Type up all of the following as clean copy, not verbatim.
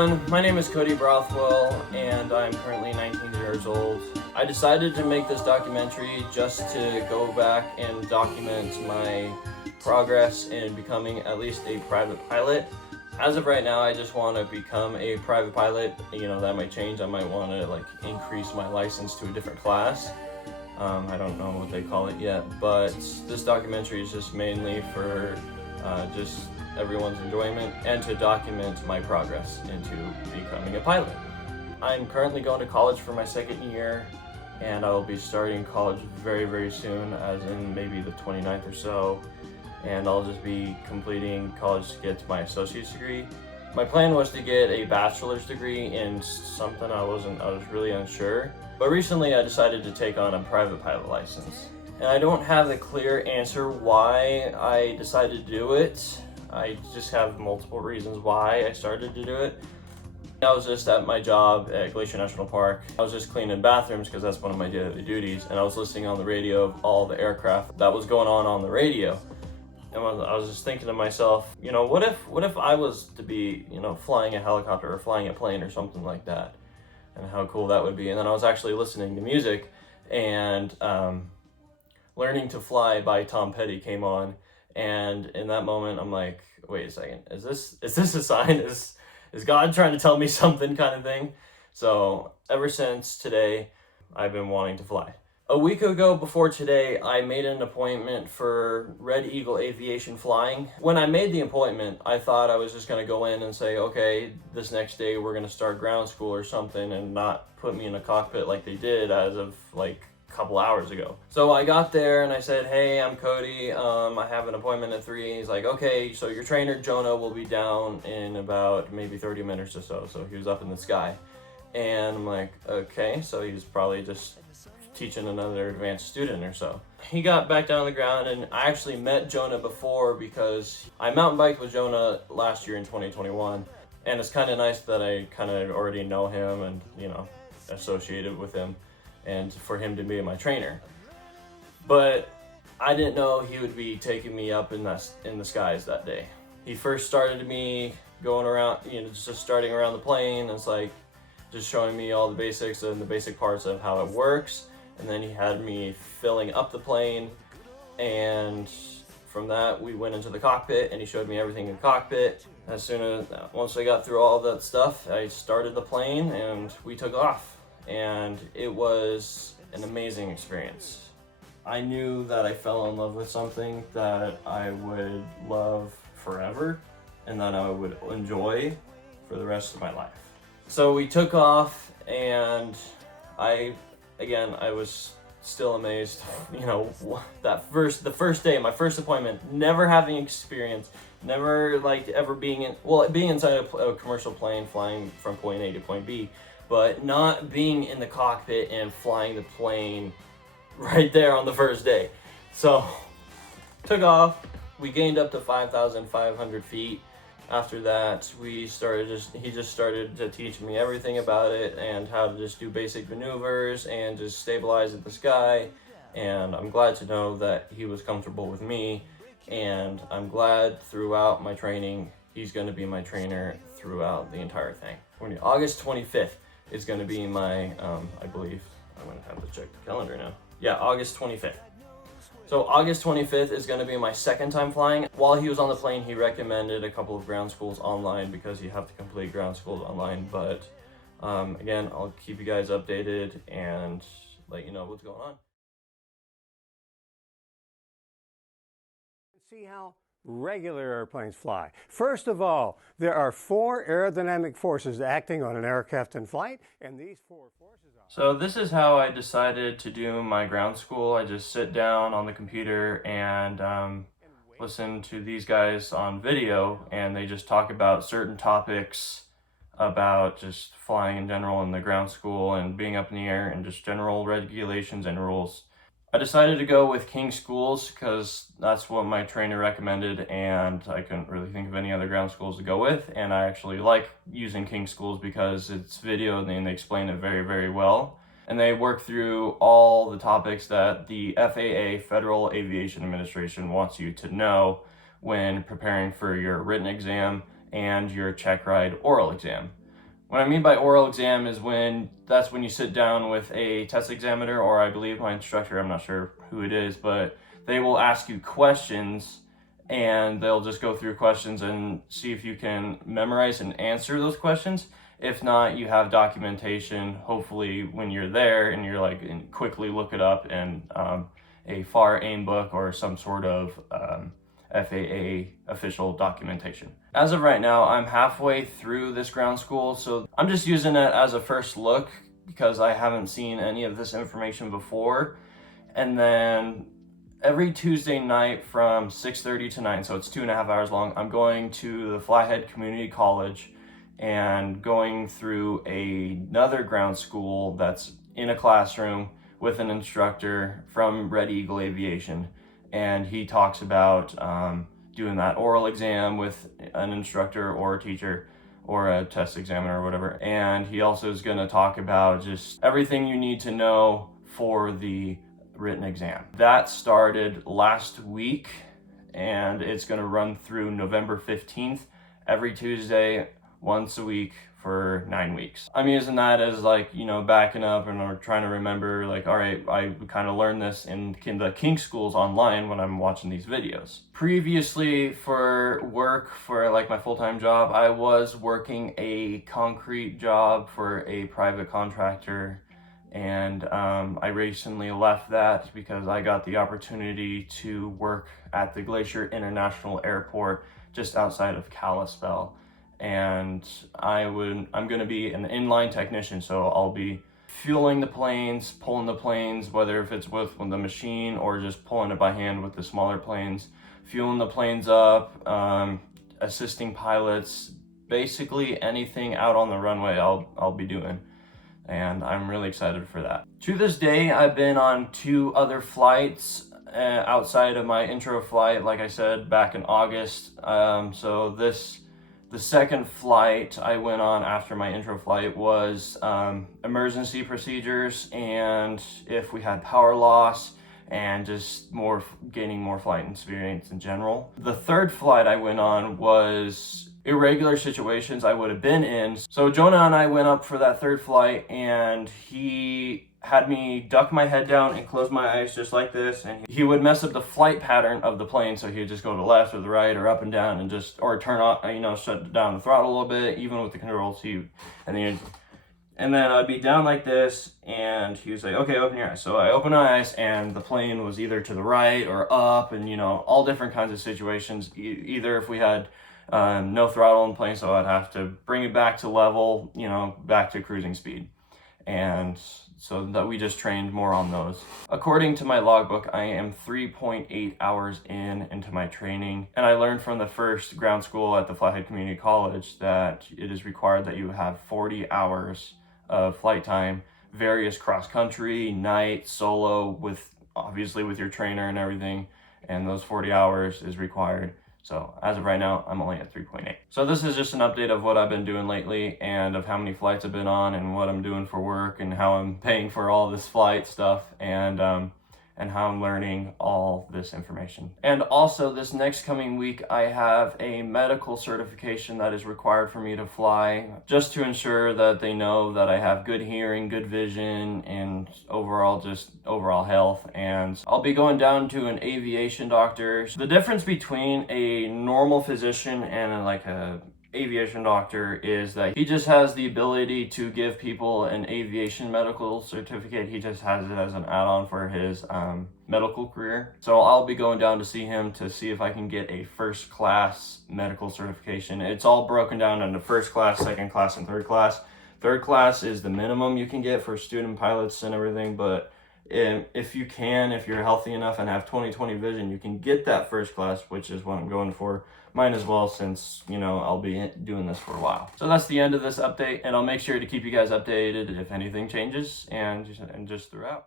everyone, my name is Cody Brothwell and I'm currently 19 years old. I decided to make this documentary just to go back and document my progress in becoming at least a private pilot. As of right now, I just want to become a private pilot. You know, that might change. I might want to increase my license to a different class. I don't know what they call it yet, but this documentary is just mainly for just everyone's enjoyment and to document my progress into becoming a pilot. I'm currently going to college for my second year, and I will be starting college very, very soon, as in maybe the 29th or so, and I'll just be completing college to get my associate's degree. My plan was to get a bachelor's degree in something I was really unsure, but recently I decided to take on a private pilot license. And I don't have the clear answer why I decided to do it. I just have multiple reasons why I started to do it. I was just at my job at Glacier National Park. I was just cleaning bathrooms because that's one of my daily duties, and I was listening on the radio of all the aircraft that was going on the radio. And I was just thinking to myself, you know, what if I was to be, you know, flying a helicopter or flying a plane or something like that, and how cool that would be. And then I was actually listening to music, and Learning to Fly by Tom Petty came on, and in that moment I'm like, wait a second, is this a sign? Is God trying to tell me something, kind of thing? So ever since today, I've been wanting to fly. A week ago before today, I made an appointment for Red Eagle Aviation Flying. When I made the appointment, I thought I was just going to go in and say, okay, this next day we're going to start ground school or something, and not put me in a cockpit like they did as of like a couple hours ago. So I got there and I said, hey, I'm Cody. I have an appointment at 3. He's like, okay, so your trainer Jonah will be down in about maybe 30 minutes or so. So he was up in the sky. And I'm like, okay, so he's probably just teaching another advanced student or so. He got back down on the ground, and I actually met Jonah before because I mountain biked with Jonah last year in 2021, and it's kind of nice that I kind of already know him and, you know, associated with him, and for him to be my trainer. But I didn't know he would be taking me up in the skies that day. He first started me going around, you know, just starting around the plane. It's like just showing me all the basics and the basic parts of how it works. And then he had me filling up the plane, and from that we went into the cockpit and he showed me everything in the cockpit. Once I got through all that stuff, I started the plane and we took off, and it was an amazing experience. I knew that I fell in love with something that I would love forever and that I would enjoy for the rest of my life. So we took off, and I was still amazed, you know, the first day, my first appointment, never having experience, never ever being inside a commercial plane flying from point A to point B, but not being in the cockpit and flying the plane right there on the first day. So took off, we gained up to 5,500 feet. After that, he just started to teach me everything about it and how to just do basic maneuvers and just stabilize at the sky. And I'm glad to know that he was comfortable with me. And I'm glad throughout my training, he's going to be my trainer throughout the entire thing. August 25th is going to be my, I believe, I'm going to have to check the calendar now. Yeah, August 25th. So August 25th is going to be my second time flying. While he was on the plane, he recommended a couple of ground schools online because you have to complete ground schools online. But again, I'll keep you guys updated and let you know what's going on. See how regular airplanes fly. First of all, there are 4 aerodynamic forces acting on an aircraft in flight, and these 4 forces are... So this is how I decided to do my ground school. I just sit down on the computer and listen to these guys on video, and they just talk about certain topics about just flying in general in the ground school and being up in the air and just general regulations and rules. I decided to go with King Schools because that's what my trainer recommended, and I couldn't really think of any other ground schools to go with. And I actually like using King Schools because it's video and they explain it very, very well. And they work through all the topics that the FAA, Federal Aviation Administration, wants you to know when preparing for your written exam and your check ride oral exam. What I mean by oral exam is that's when you sit down with a test examiner, or I believe my instructor, I'm not sure who it is, but they will ask you questions and they'll just go through questions and see if you can memorize and answer those questions. If not, you have documentation, hopefully when you're there, and you're like, and quickly look it up in a FAR AIM book or some sort of FAA official documentation. As of right now, I'm halfway through this ground school, so I'm just using it as a first look because I haven't seen any of this information before. And then every Tuesday night from 6:30 to 9, so it's 2.5 hours long, I'm going to the Flathead Community College and going through another ground school that's in a classroom with an instructor from Red Eagle Aviation. And he talks about doing that oral exam with an instructor or a teacher or a test examiner or whatever. And he also is going to talk about just everything you need to know for the written exam. That started last week, and it's going to run through November 15th, every Tuesday, once a week for 9 weeks. I'm using that as like, backing up and trying to remember, like, all right, I kind of learned this in the kink schools online when I'm watching these videos. Previously, for work, for like my full-time job, I was working a concrete job for a private contractor, and I recently left that because I got the opportunity to work at the Glacier International Airport just outside of Kalispell. And I'm going to be an inline technician, so I'll be fueling the planes, pulling the planes, whether if it's with the machine or just pulling it by hand with the smaller planes, fueling the planes up, assisting pilots, basically anything out on the runway I'll be doing. And I'm really excited for that. To this day, I've been on 2 other flights outside of my intro flight, like I said, back in August. The second flight I went on after my intro flight was emergency procedures, and if we had power loss, and just gaining more flight experience in general. The third flight I went on was irregular situations I would have been in. So Jonah and I went up for that third flight, and he had me duck my head down and close my eyes just like this, and he would mess up the flight pattern of the plane, so he would just go to the left or the right or up and down and or turn on, shut down the throttle a little bit, even with the controls. And then I'd be down like this, and he was like, okay, open your eyes. So I opened my eyes, and the plane was either to the right or up, and all different kinds of situations. Either if we had no throttle in the plane, so I'd have to bring it back to level, back to cruising speed. And so that we just trained more on those. According to my logbook, I am 3.8 hours into my training, and I learned from the first ground school at the Flathead Community College that it is required that you have 40 hours of flight time, various cross-country, night, solo, obviously with your trainer and everything, and those 40 hours is required. So as of right now, I'm only at 3.8. So this is just an update of what I've been doing lately, and of how many flights I've been on, and what I'm doing for work, and how I'm paying for all this flight stuff, and how I'm learning all this information. And also, this next coming week, I have a medical certification that is required for me to fly, just to ensure that they know that I have good hearing, good vision, and overall health. And I'll be going down to an aviation doctor. The difference between a normal physician and like a aviation doctor is that he just has the ability to give people an aviation medical certificate. He just has it as an add-on for his medical career. So I'll be going down to see him to see if I can get a first class medical certification. It's all broken down into first class, second class, and third class. Third class is the minimum you can get for student pilots and everything, but if you're healthy enough and have 20/20 vision, you can get that first class, which is what I'm going for. Mine as well, since I'll be doing this for a while. So that's the end of this update, and I'll make sure to keep you guys updated if anything changes, and just throughout.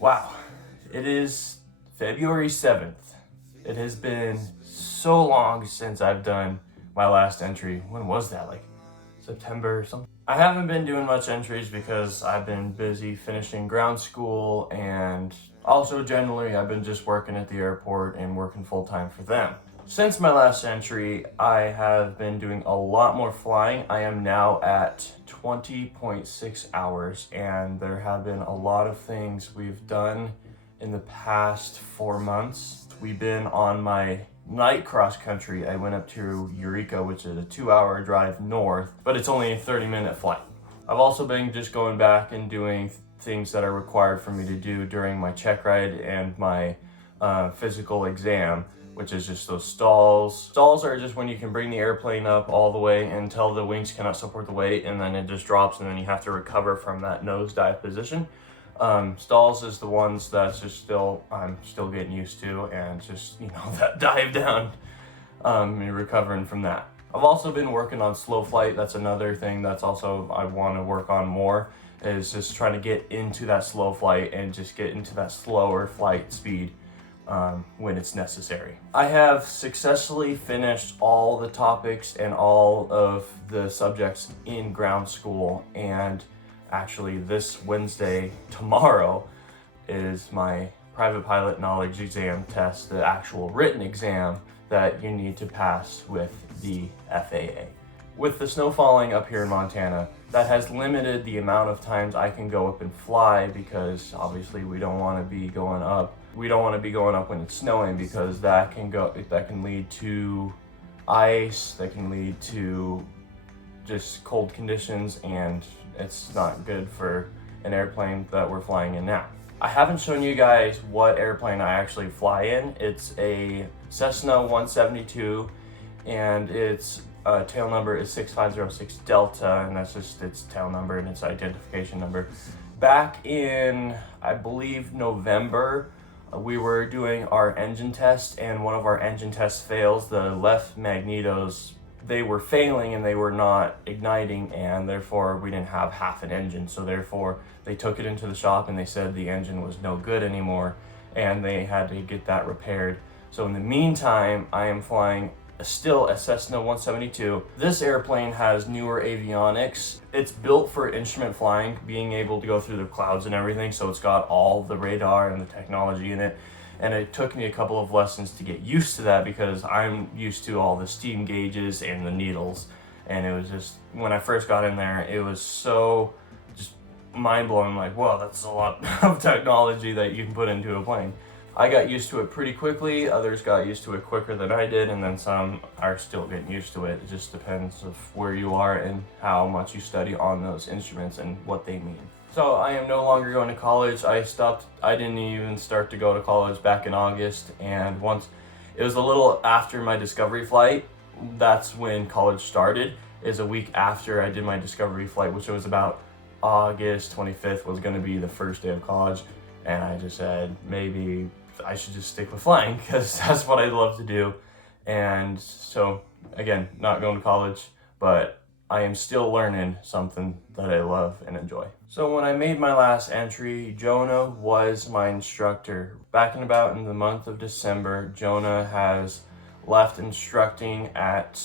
Wow, it is February 7th. It has been so long since I've done my last entry. When was that? Like September or something? I haven't been doing much entries because I've been busy finishing ground school, and also generally I've been just working at the airport and working full time for them. Since my last entry, I have been doing a lot more flying. I am now at 20.6 hours, and there have been a lot of things we've done in the past 4 months. We've been on my night cross country. I went up to Eureka, which is a 2-hour drive north, but it's only a 30-minute flight. I've also been just going back and doing things that are required for me to do during my check ride and my physical exam, which is just those stalls. Stalls are just when you can bring the airplane up all the way until the wings cannot support the weight, and then it just drops, and then you have to recover from that nosedive position. Stalls is the ones that's just I'm still getting used to, and just, that dive down, and recovering from that. I've also been working on slow flight. That's another thing that's also I want to work on more, is just trying to get into that slow flight and just get into that slower flight speed when it's necessary. I have successfully finished all the topics and all of the subjects in ground school, and actually this Wednesday, tomorrow, is my private pilot knowledge exam test, the actual written exam that you need to pass with the FAA. With the snow falling up here in Montana, that has limited the amount of times I can go up and fly, because obviously we don't want to be going up. We don't want to be going up when it's snowing, because that can lead to ice, that can lead to just cold conditions, and it's not good for an airplane that we're flying in now. I haven't shown you guys what airplane I actually fly in. It's a Cessna 172, and its tail number is 6506 Delta, and that's just its tail number and its identification number. Back in, I believe, November, we were doing our engine test, and one of our engine tests fails. The left magnetos, they were failing and they were not igniting, and therefore we didn't have half an engine. So therefore they took it into the shop and they said the engine was no good anymore, and they had to get that repaired. So in the meantime, I am flying still a Cessna 172. This airplane has newer avionics. It's built for instrument flying, being able to go through the clouds and everything, so it's got all the radar and the technology in it. And it took me a couple of lessons to get used to that, because I'm used to all the steam gauges and the needles. And it was just, when I first got in there, it was so just mind-blowing, like, whoa, that's a lot of technology that you can put into a plane. I got used to it pretty quickly, others got used to it quicker than I did, and then some are still getting used to it. It just depends of where you are and how much you study on those instruments and what they mean. So I am no longer going to college. I didn't even start to go to college back in August, and once it was a little after my discovery flight, that's when college started, is a week after I did my discovery flight, which was about August 25th was going to be the first day of college. And I just said, maybe I should just stick with flying, because that's what I love to do. And so, again, not going to college, but I am still learning something that I love and enjoy. So when I made my last entry, Jonah was my instructor. Back in the month of December, Jonah has left instructing at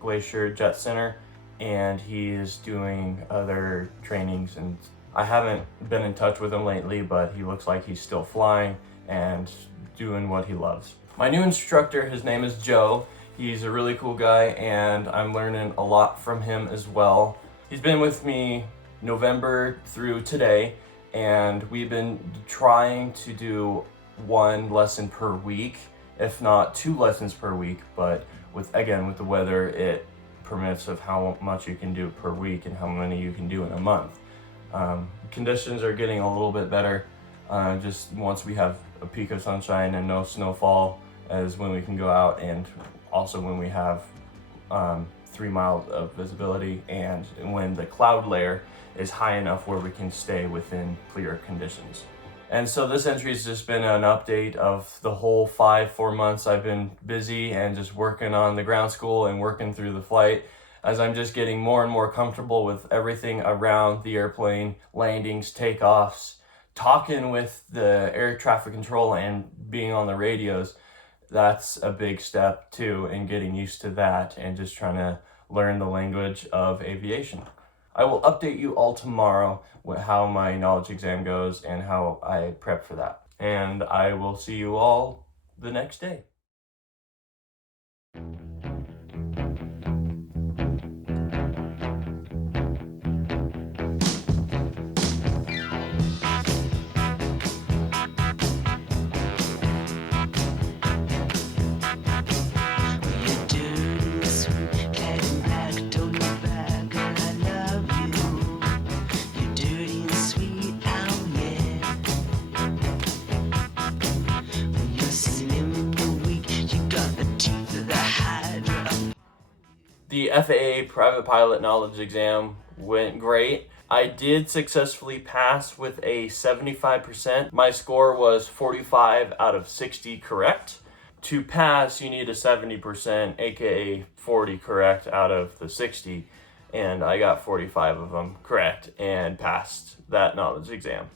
Glacier Jet Center, and he is doing other trainings, and I haven't been in touch with him lately, but he looks like he's still flying and doing what he loves. My new instructor, his name is Joe. He's a really cool guy, and I'm learning a lot from him as well. He's been with me November through today, and we've been trying to do 1 lesson per week, if not 2 lessons per week, but with the weather, it permits of how much you can do per week and how many you can do in a month. Conditions are getting a little bit better. Just once we have a peak of sunshine and no snowfall, is when we can go out, and also when we have 3 miles of visibility, and when the cloud layer is high enough where we can stay within clear conditions. And so this entry has just been an update of the whole 4 months I've been busy and just working on the ground school and working through the flight, as I'm just getting more and more comfortable with everything around the airplane, landings, takeoffs, talking with the air traffic control and being on the radios, that's a big step too in getting used to that and just trying to learn the language of aviation. I will update you all tomorrow with how my knowledge exam goes and how I prep for that. And I will see you all the next day. The FAA private pilot knowledge exam went great. I did successfully pass with a 75%. My score was 45 out of 60 correct. To pass, you need a 70%, aka 40 correct out of the 60, and I got 45 of them correct and passed that knowledge exam.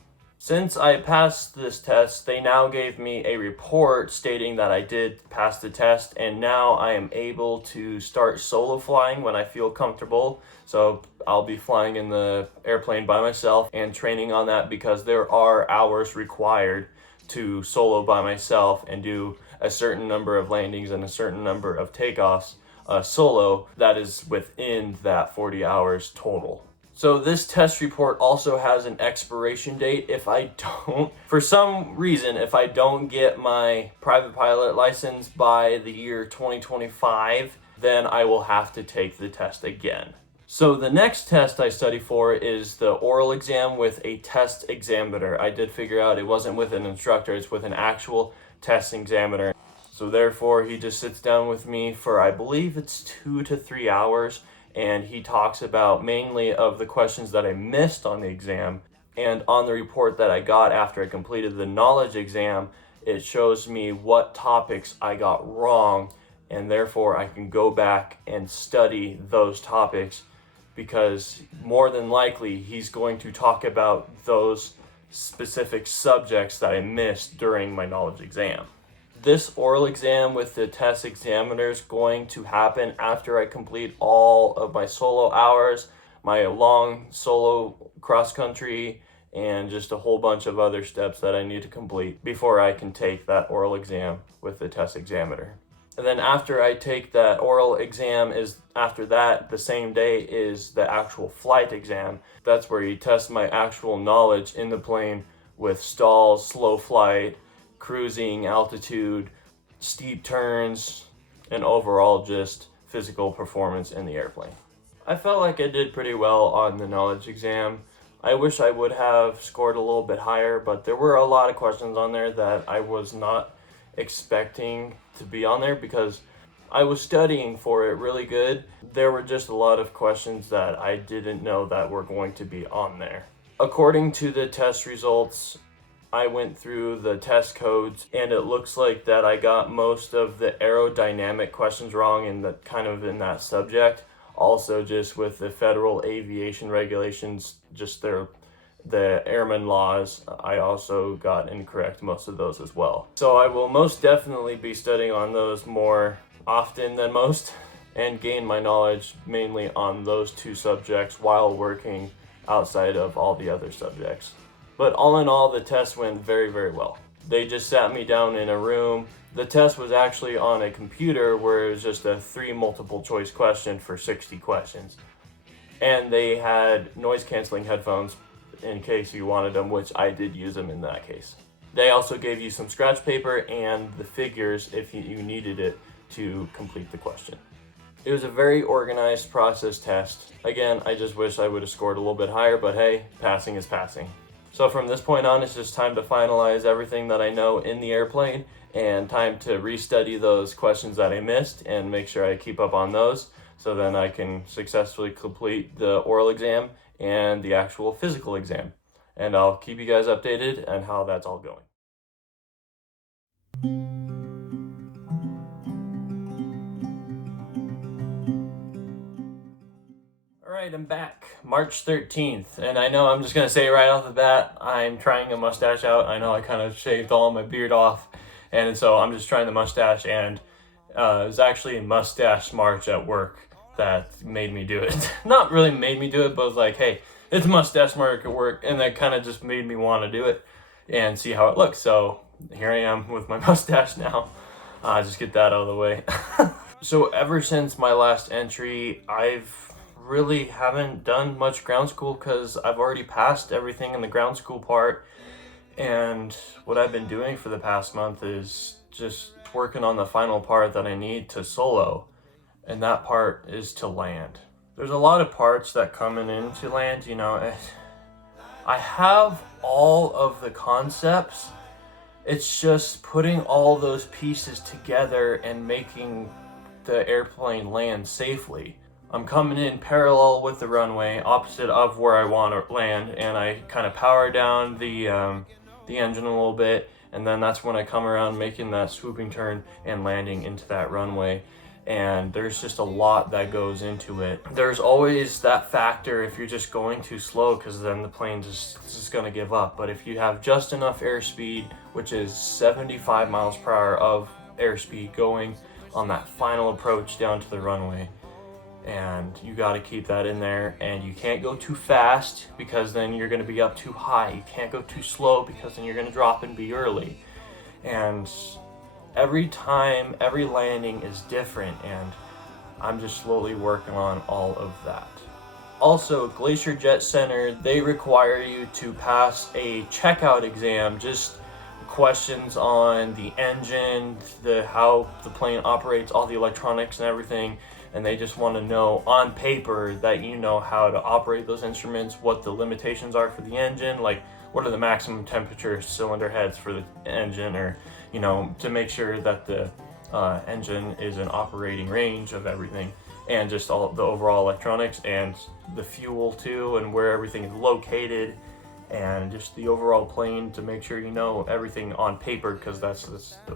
Since I passed this test, they now gave me a report stating that I did pass the test, and now I am able to start solo flying when I feel comfortable. So I'll be flying in the airplane by myself and training on that, because there are hours required to solo by myself and do a certain number of landings and a certain number of takeoffs solo. That is within that 40 hours total. So this test report also has an expiration date. If I don't, for some reason, if I don't get my private pilot license by the year 2025, then I will have to take the test again. So the next test I study for is the oral exam with a test examiner. I did figure out it wasn't with an instructor, it's with an actual test examiner. So therefore, he just sits down with me for, I believe it's 2 to 3 hours, and he talks about mainly of the questions that I missed on the exam. And on the report that I got after I completed the knowledge exam, it shows me what topics I got wrong, and therefore I can go back and study those topics, because more than likely he's going to talk about those specific subjects that I missed during my knowledge exam. This oral exam with the test examiner is going to happen after I complete all of my solo hours, my long solo cross country, and just a whole bunch of other steps that I need to complete before I can take that oral exam with the test examiner. And then after I take that oral exam, after that, the same day is the actual flight exam. That's where you test my actual knowledge in the plane with stalls, slow flight, cruising, altitude, steep turns, and overall just physical performance in the airplane. I felt like I did pretty well on the knowledge exam. I wish I would have scored a little bit higher, but there were a lot of questions on there that I was not expecting to be on there, because I was studying for it really good. There were just a lot of questions that I didn't know that were going to be on there. According to the test results, I went through the test codes, and it looks like that I got most of the aerodynamic questions wrong in that subject. Also, just with the federal aviation regulations, just the airman laws, I also got incorrect most of those as well. So I will most definitely be studying on those more often than most, and gain my knowledge mainly on those two subjects while working outside of all the other subjects. But all in all, the test went very, very well. They just sat me down in a room. The test was actually on a computer where it was just a 3 multiple choice question for 60 questions. And they had noise canceling headphones in case you wanted them, which I did use them in that case. They also gave you some scratch paper and the figures if you needed it to complete the question. It was a very organized process test. Again, I just wish I would have scored a little bit higher, but hey, passing is passing. So from this point on, it's just time to finalize everything that I know in the airplane, and time to restudy those questions that I missed and make sure I keep up on those, so then I can successfully complete the oral exam and the actual physical exam. And I'll keep you guys updated on how that's all going. All right, Alright, I'm back. March 13th, and I know I'm just gonna say right off the bat, I'm trying a mustache out. I know I kind of shaved all my beard off, and so I'm just trying the mustache, and it was actually Mustache March at work that made me do it. Not really made me do it, but was like, hey, it's Mustache March at work, and that kind of just made me want to do it and see how it looks. So here I am with my mustache now. Just get that out of the way. So ever since my last entry, I've really haven't done much ground school because I've already passed everything in the ground school part, and what I've been doing for the past month is just working on the final part that I need to solo, and that part is to land. There's a lot of parts that coming into land, you know. I have all of the concepts, it's just putting all those pieces together and making the airplane land safely. I'm coming in parallel with the runway, opposite of where I want to land, and I kind of power down the engine a little bit, and then that's when I come around making that swooping turn and landing into that runway. And there's just a lot that goes into it. There's always that factor if you're just going too slow, because then the plane's just going to give up. But if you have just enough airspeed, which is 75 miles per hour of airspeed going on that final approach down to the runway, and you got to keep that in there, and you can't go too fast because then you're going to be up too high. You can't go too slow because then you're going to drop and be early. And every time, every landing is different, and I'm just slowly working on all of that. Also, Glacier Jet Center, they require you to pass a checkout exam, just questions on the engine, how the plane operates, all the electronics and everything. And they just want to know on paper that you know how to operate those instruments, what the limitations are for the engine, like what are the maximum temperature cylinder heads for the engine, or, you know, to make sure that the engine is in operating range of everything, and just all the overall electronics and the fuel too, and where everything is located, and just the overall plane, to make sure you know everything on paper, because that's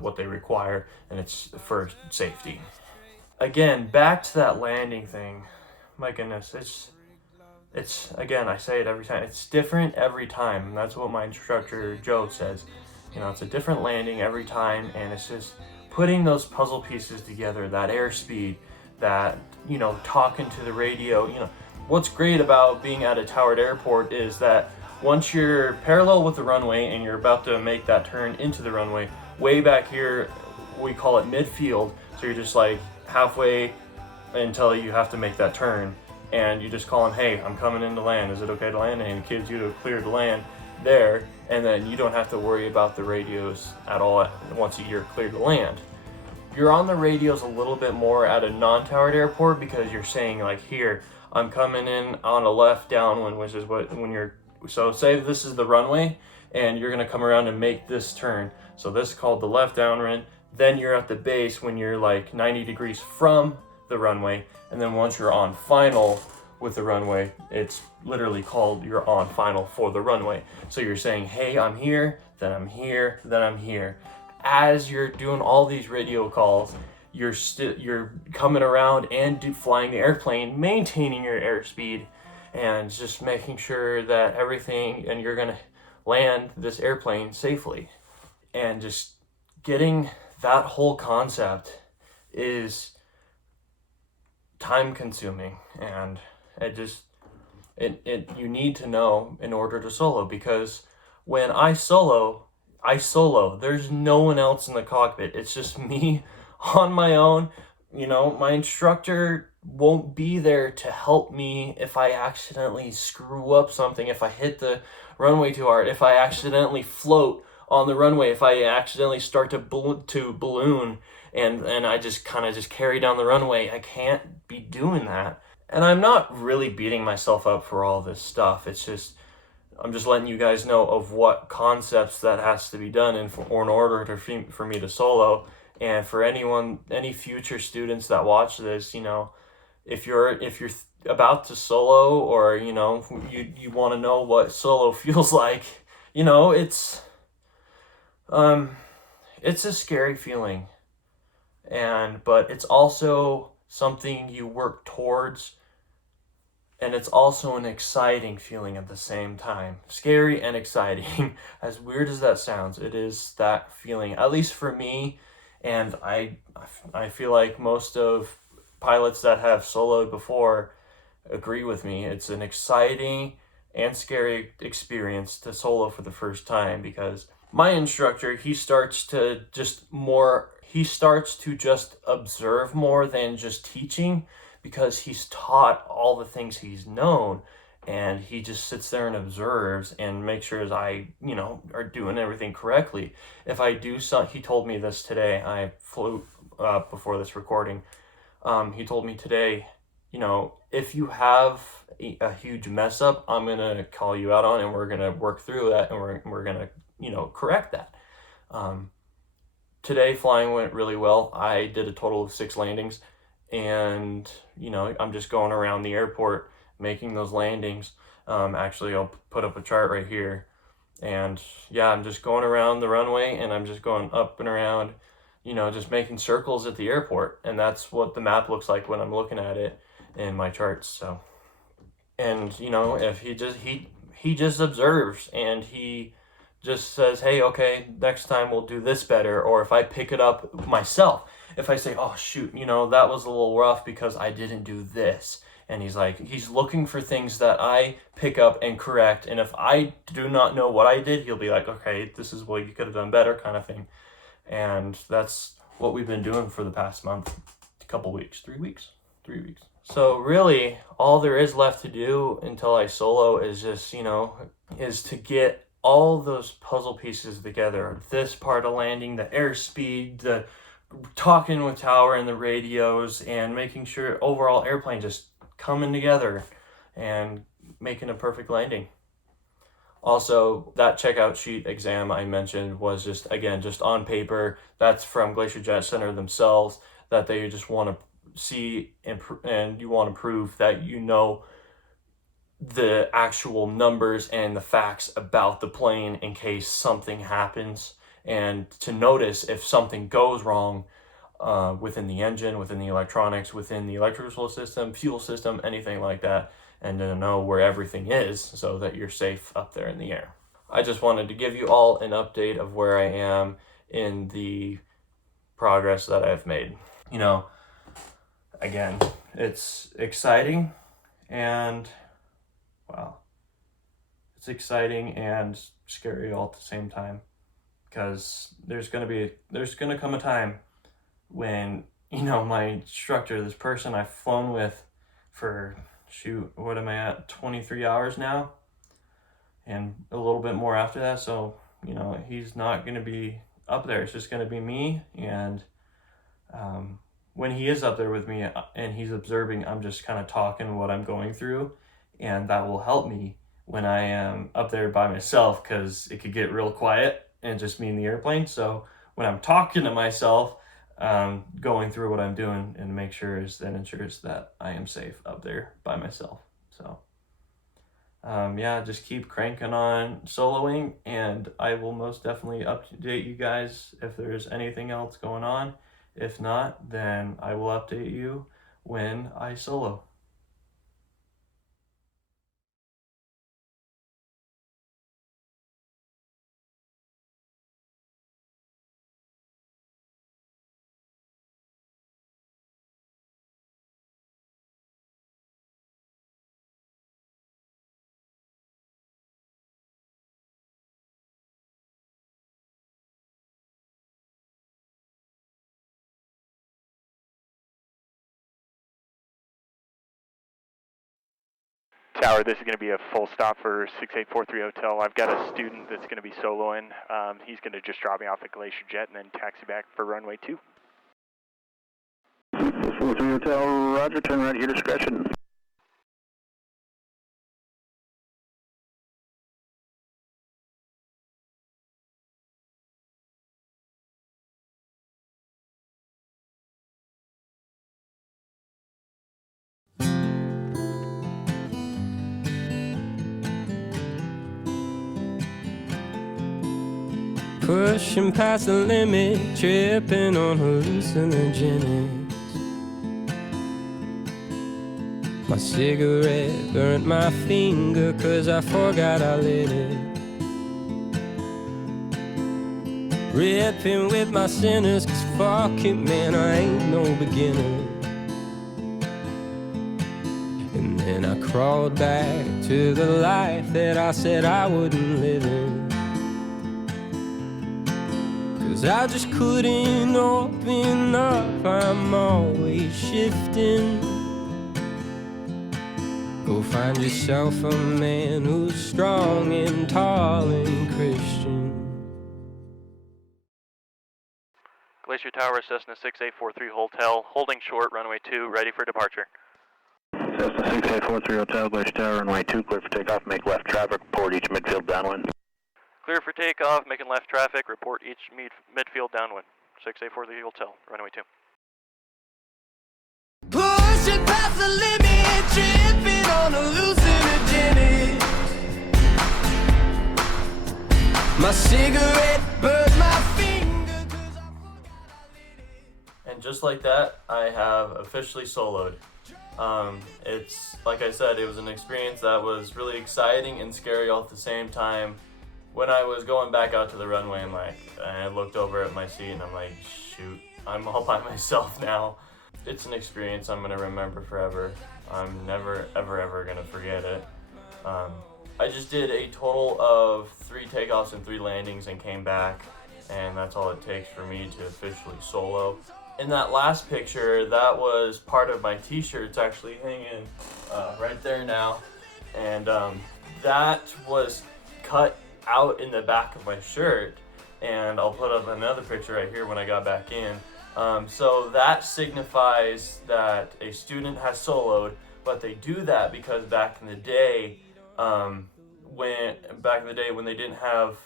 what they require, and it's for safety. Again, back to that landing thing. My goodness, it's again, I say it every time, it's different every time. That's what my instructor Joe says. You know, it's a different landing every time, and it's just putting those puzzle pieces together, that airspeed, that, you know, talking to the radio. You know, what's great about being at a towered airport is that once you're parallel with the runway and you're about to make that turn into the runway, way back here, we call it midfield, so you're just like halfway until you have to make that turn, and you just call them, hey, I'm coming in to land, is it okay to land? And it gives you to clear to land there, and then you don't have to worry about the radios at all once you're cleared to land. You're on the radios a little bit more at a non-towered airport, because you're saying like, here, I'm coming in on a left downwind, which is when you're, so say this is the runway and you're gonna come around and make this turn, so this is called the left downwind. Then you're at the base when you're like 90 degrees from the runway, and then once you're on final with the runway, it's literally called you're on final for the runway. So you're saying, hey, I'm here, then I'm here, then I'm here. As you're doing all these radio calls, you're coming around and flying the airplane, maintaining your airspeed, and just making sure that everything, and you're gonna land this airplane safely. And just getting that whole concept is time consuming, and you need to know in order to solo, because when I solo, there's no one else in the cockpit. It's just me on my own. You know, my instructor won't be there to help me if I accidentally screw up something, if I hit the runway too hard, if I accidentally float on the runway, if I accidentally start to balloon and I just kind of carry down the runway. I can't be doing that. And I'm not really beating myself up for all this stuff. It's just, I'm just letting you guys know of what concepts that has to be done in order for me to solo. And for any future students that watch this, you know, if you're about to solo, or, you know, you want to know what solo feels like, you know, it's a scary feeling, but it's also something you work towards And it's also an exciting feeling at the same time. Scary and exciting. As weird as that sounds, it is that feeling, at least for me. And I feel like most of pilots that have soloed before agree with me. It's an exciting and scary experience to solo for the first time, because my instructor, he starts to just observe more than just teaching, because he's taught all the things he's known, and he just sits there and observes and makes sure as I, are doing everything correctly. If I do so, he told me this today, I flew before this recording, he told me today, if you have a huge mess up, I'm going to call you out on it, and we're going to work through that, and we're going to, correct that. Today flying went really well. I did a total of 6 landings, and I'm just going around the airport making those landings. Actually, I'll put up a chart right here, and yeah, I'm just going around the runway, and I'm just going up and around, just making circles at the airport, and that's what the map looks like when I'm looking at it in my charts. So, and if he just observes, and he just says, hey, okay, next time we'll do this better. Or if I pick it up myself, if I say, oh shoot, that was a little rough because I didn't do this, and he's looking for things that I pick up and correct, and if I do not know what I did, he'll be like, okay, this is what you could have done better, kind of thing. And that's what we've been doing for the past month, a couple weeks, 3 weeks. So really, all there is left to do until I solo is just, is to get all those puzzle pieces together. This part of landing, the airspeed, the talking with tower and the radios, and making sure overall airplane just coming together and making a perfect landing. Also, that checkout sheet exam I mentioned was just on paper. That's from Glacier Jet Center themselves, that they just want to see and you want to prove that the actual numbers and the facts about the plane in case something happens, and to notice if something goes wrong within the engine, within the electronics, within the electrical system, fuel system, anything like that, and to know where everything is so that you're safe up there in the air. I just wanted to give you all an update of where I am in the progress that I've made. Again, it's exciting, and wow, it's exciting and scary all at the same time, because there's gonna come a time when my instructor, this person I've flown with for what am I at, 23 hours now, and a little bit more after that, so he's not going to be up there. It's just going to be me, and when he is up there with me and he's observing, I'm just kind of talking what I'm going through, and that will help me when I am up there by myself, because it could get real quiet and just me in the airplane. So when I'm talking to myself, going through what I'm doing, and make sure ensures that I am safe up there by myself. So just keep cranking on soloing, and I will most definitely update you guys if there's anything else going on. If not, then I will update you when I solo. Tower, this is going to be a full stop for 6843 Hotel. I've got a student that's going to be soloing. He's going to just drop me off at Glacier Jet and then taxi back for runway 2. 643 Hotel, roger, turn right at your discretion. Pushing past the limit, tripping on hallucinogenics. My cigarette burnt my finger 'cause I forgot I lit it. Ripping with my sinners 'cause fuck it, man, I ain't no beginner. And then I crawled back to the life that I said I wouldn't live in. 'Cause I just couldn't open up, I'm always shifting. Go find yourself a man who's strong and tall and Christian. Glacier Tower, Cessna 6843 Hotel, holding short, runway 2, ready for departure. Cessna 6843 Hotel, Glacier Tower, runway 2, clear for takeoff, make left traffic, report each midfield downwind. Clear for takeoff, making left traffic, report each midfield downwind. 6843 Hotel, runway 2. Pushing past the limit, tripping on hallucinogenics. My cigarette burned my finger 'cause I forgot I lit it. And just like that, I have officially soloed. It's, like I said, it was an experience that was really exciting and scary all at the same time. When I was going back out to the runway, I looked over at my seat and I'm like, shoot, I'm all by myself now. It's an experience I'm gonna remember forever. I'm never, ever gonna forget it. I just did a total of 3 takeoffs and 3 landings and came back, and that's all it takes for me to officially solo. In that last picture, that was part of my t-shirt. It's actually hanging right there now, and that was cut out in the back of my shirt, and I'll put up another picture right here when I got back in. So that signifies that a student has soloed, but they do that because back in the day when they didn't have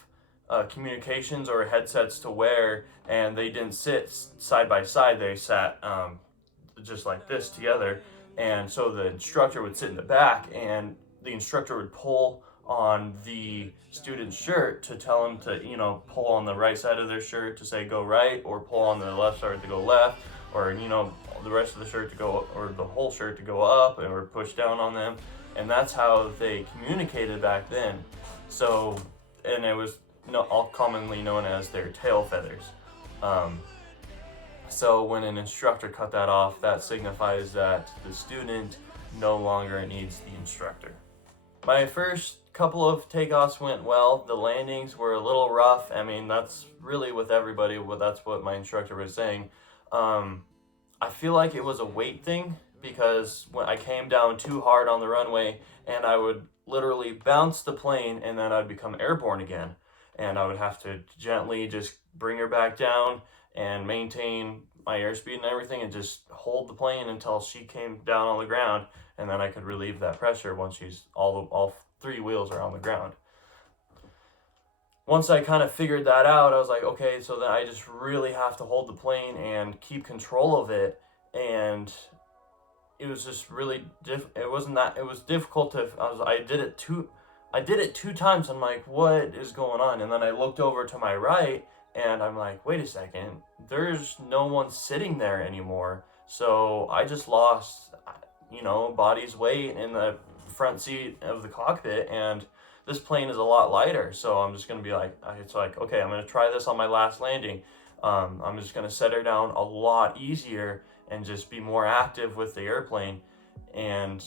communications or headsets to wear, and they didn't sit side by side, they sat just like this together, and so the instructor would sit in the back and the instructor would pull on the student's shirt to tell them to, pull on the right side of their shirt to say go right, or pull on the left side to go left, or the rest of the shirt to go, or the whole shirt to go up, or push down on them. And that's how they communicated back then. So, and it was all commonly known as their tail feathers. So when an instructor cut that off, that signifies that the student no longer needs the instructor. My first couple of takeoffs went well. The landings were a little rough. I mean, that's really with everybody. That's what my instructor was saying. I feel like it was a weight thing, because when I came down too hard on the runway, and I would literally bounce the plane and then I'd become airborne again. And I would have to gently just bring her back down and maintain my airspeed and everything and just hold the plane until she came down on the ground, and then I could relieve that pressure once she's all 3 wheels are on the ground. Once I kind of figured that out, I was like, okay, so then I just really have to hold the plane and keep control of it. And it was just really it was difficult to, I did it 2 times. I'm like, what is going on? And then I looked over to my right and I'm like, wait a second, there's no one sitting there anymore. So I just lost, body's weight in the front seat of the cockpit, and this plane is a lot lighter. So I'm just going to be like, okay, I'm going to try this on my last landing. I'm just going to set her down a lot easier and just be more active with the airplane. And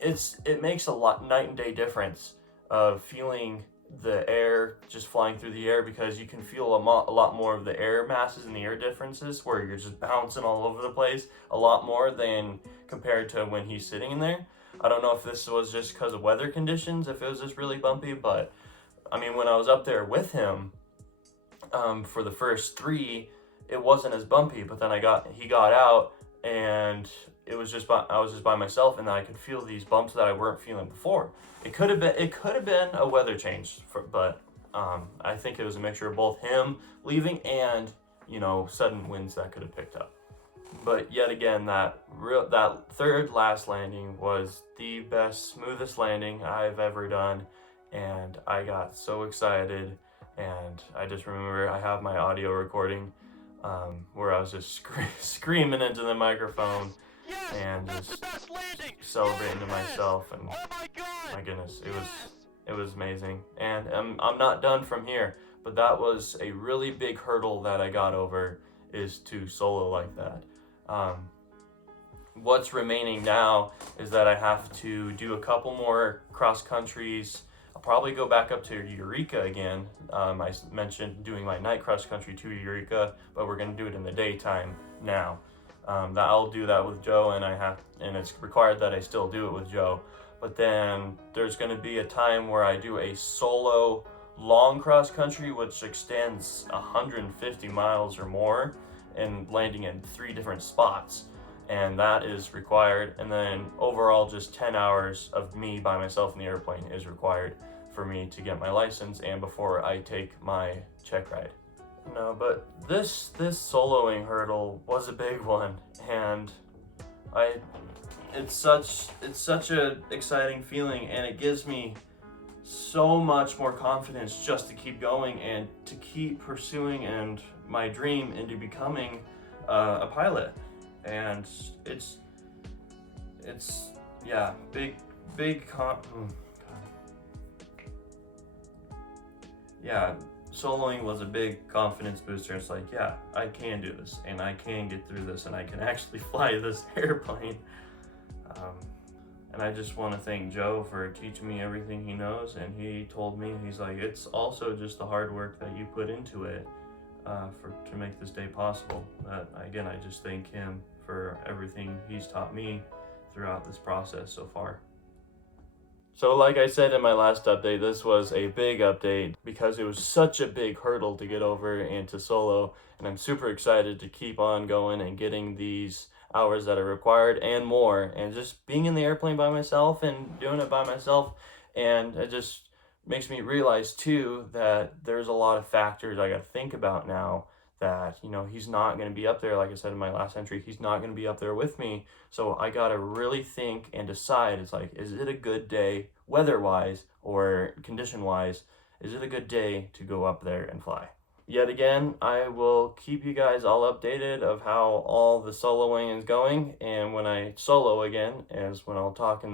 it makes a night and day difference of feeling the air just flying through the air, because you can feel a lot more of the air masses and the air differences, where you're just bouncing all over the place a lot more than compared to when he's sitting in there. I don't know if this was just because of weather conditions, if it was just really bumpy, but I mean, when I was up there with him for the first 3, it wasn't as bumpy, but then he got out, and I was just by myself, and I could feel these bumps that I weren't feeling before. It could have been a weather change, but I think it was a mixture of both him leaving and sudden winds that could have picked up. But yet again, that third last landing was the best, smoothest landing I've ever done, and I got so excited. And I just remember I have my audio recording where I was just screaming into the microphone and just celebrating to myself, and my goodness, it was amazing. And I'm not done from here, but that was a really big hurdle that I got over, is to solo like that. What's remaining now is that I have to do a couple more cross countries. I'll probably go back up to Eureka again. I mentioned doing my night cross country to Eureka, but we're going to do it in the daytime now. I'll do that with Joe, and it's required that I still do it with Joe. But then there's going to be a time where I do a solo long cross country, which extends 150 miles or more, and landing in 3 different spots. And that is required. And then overall, just 10 hours of me by myself in the airplane is required for me to get my license and before I take my check ride. No, but this soloing hurdle was a big one, and it's such a exciting feeling, and it gives me so much more confidence just to keep going and to keep pursuing and my dream into becoming a pilot. And it's yeah, yeah, soloing was a big confidence booster. It's like, yeah, I can do this, and I can get through this, and I can actually fly this airplane. And I just want to thank Joe for teaching me everything he knows. And he told me, he's like, it's also just the hard work that you put into it to make this day possible. Again, I just thank him for everything he's taught me throughout this process so far. So like I said in my last update, this was a big update because it was such a big hurdle to get over and to solo, and I'm super excited to keep on going and getting these hours that are required and more, and just being in the airplane by myself and doing it by myself. And it just makes me realize too that there's a lot of factors I got to think about now, that, you know, he's not going to be up there. Like I said in my last entry, he's not going to be up there with me. So I got to really think and decide. It's like, is it a good day weather-wise or condition-wise? Is it a good day to go up there and fly? Yet again, I will keep you guys all updated of how all the soloing is going. And when I solo again is when I'll talk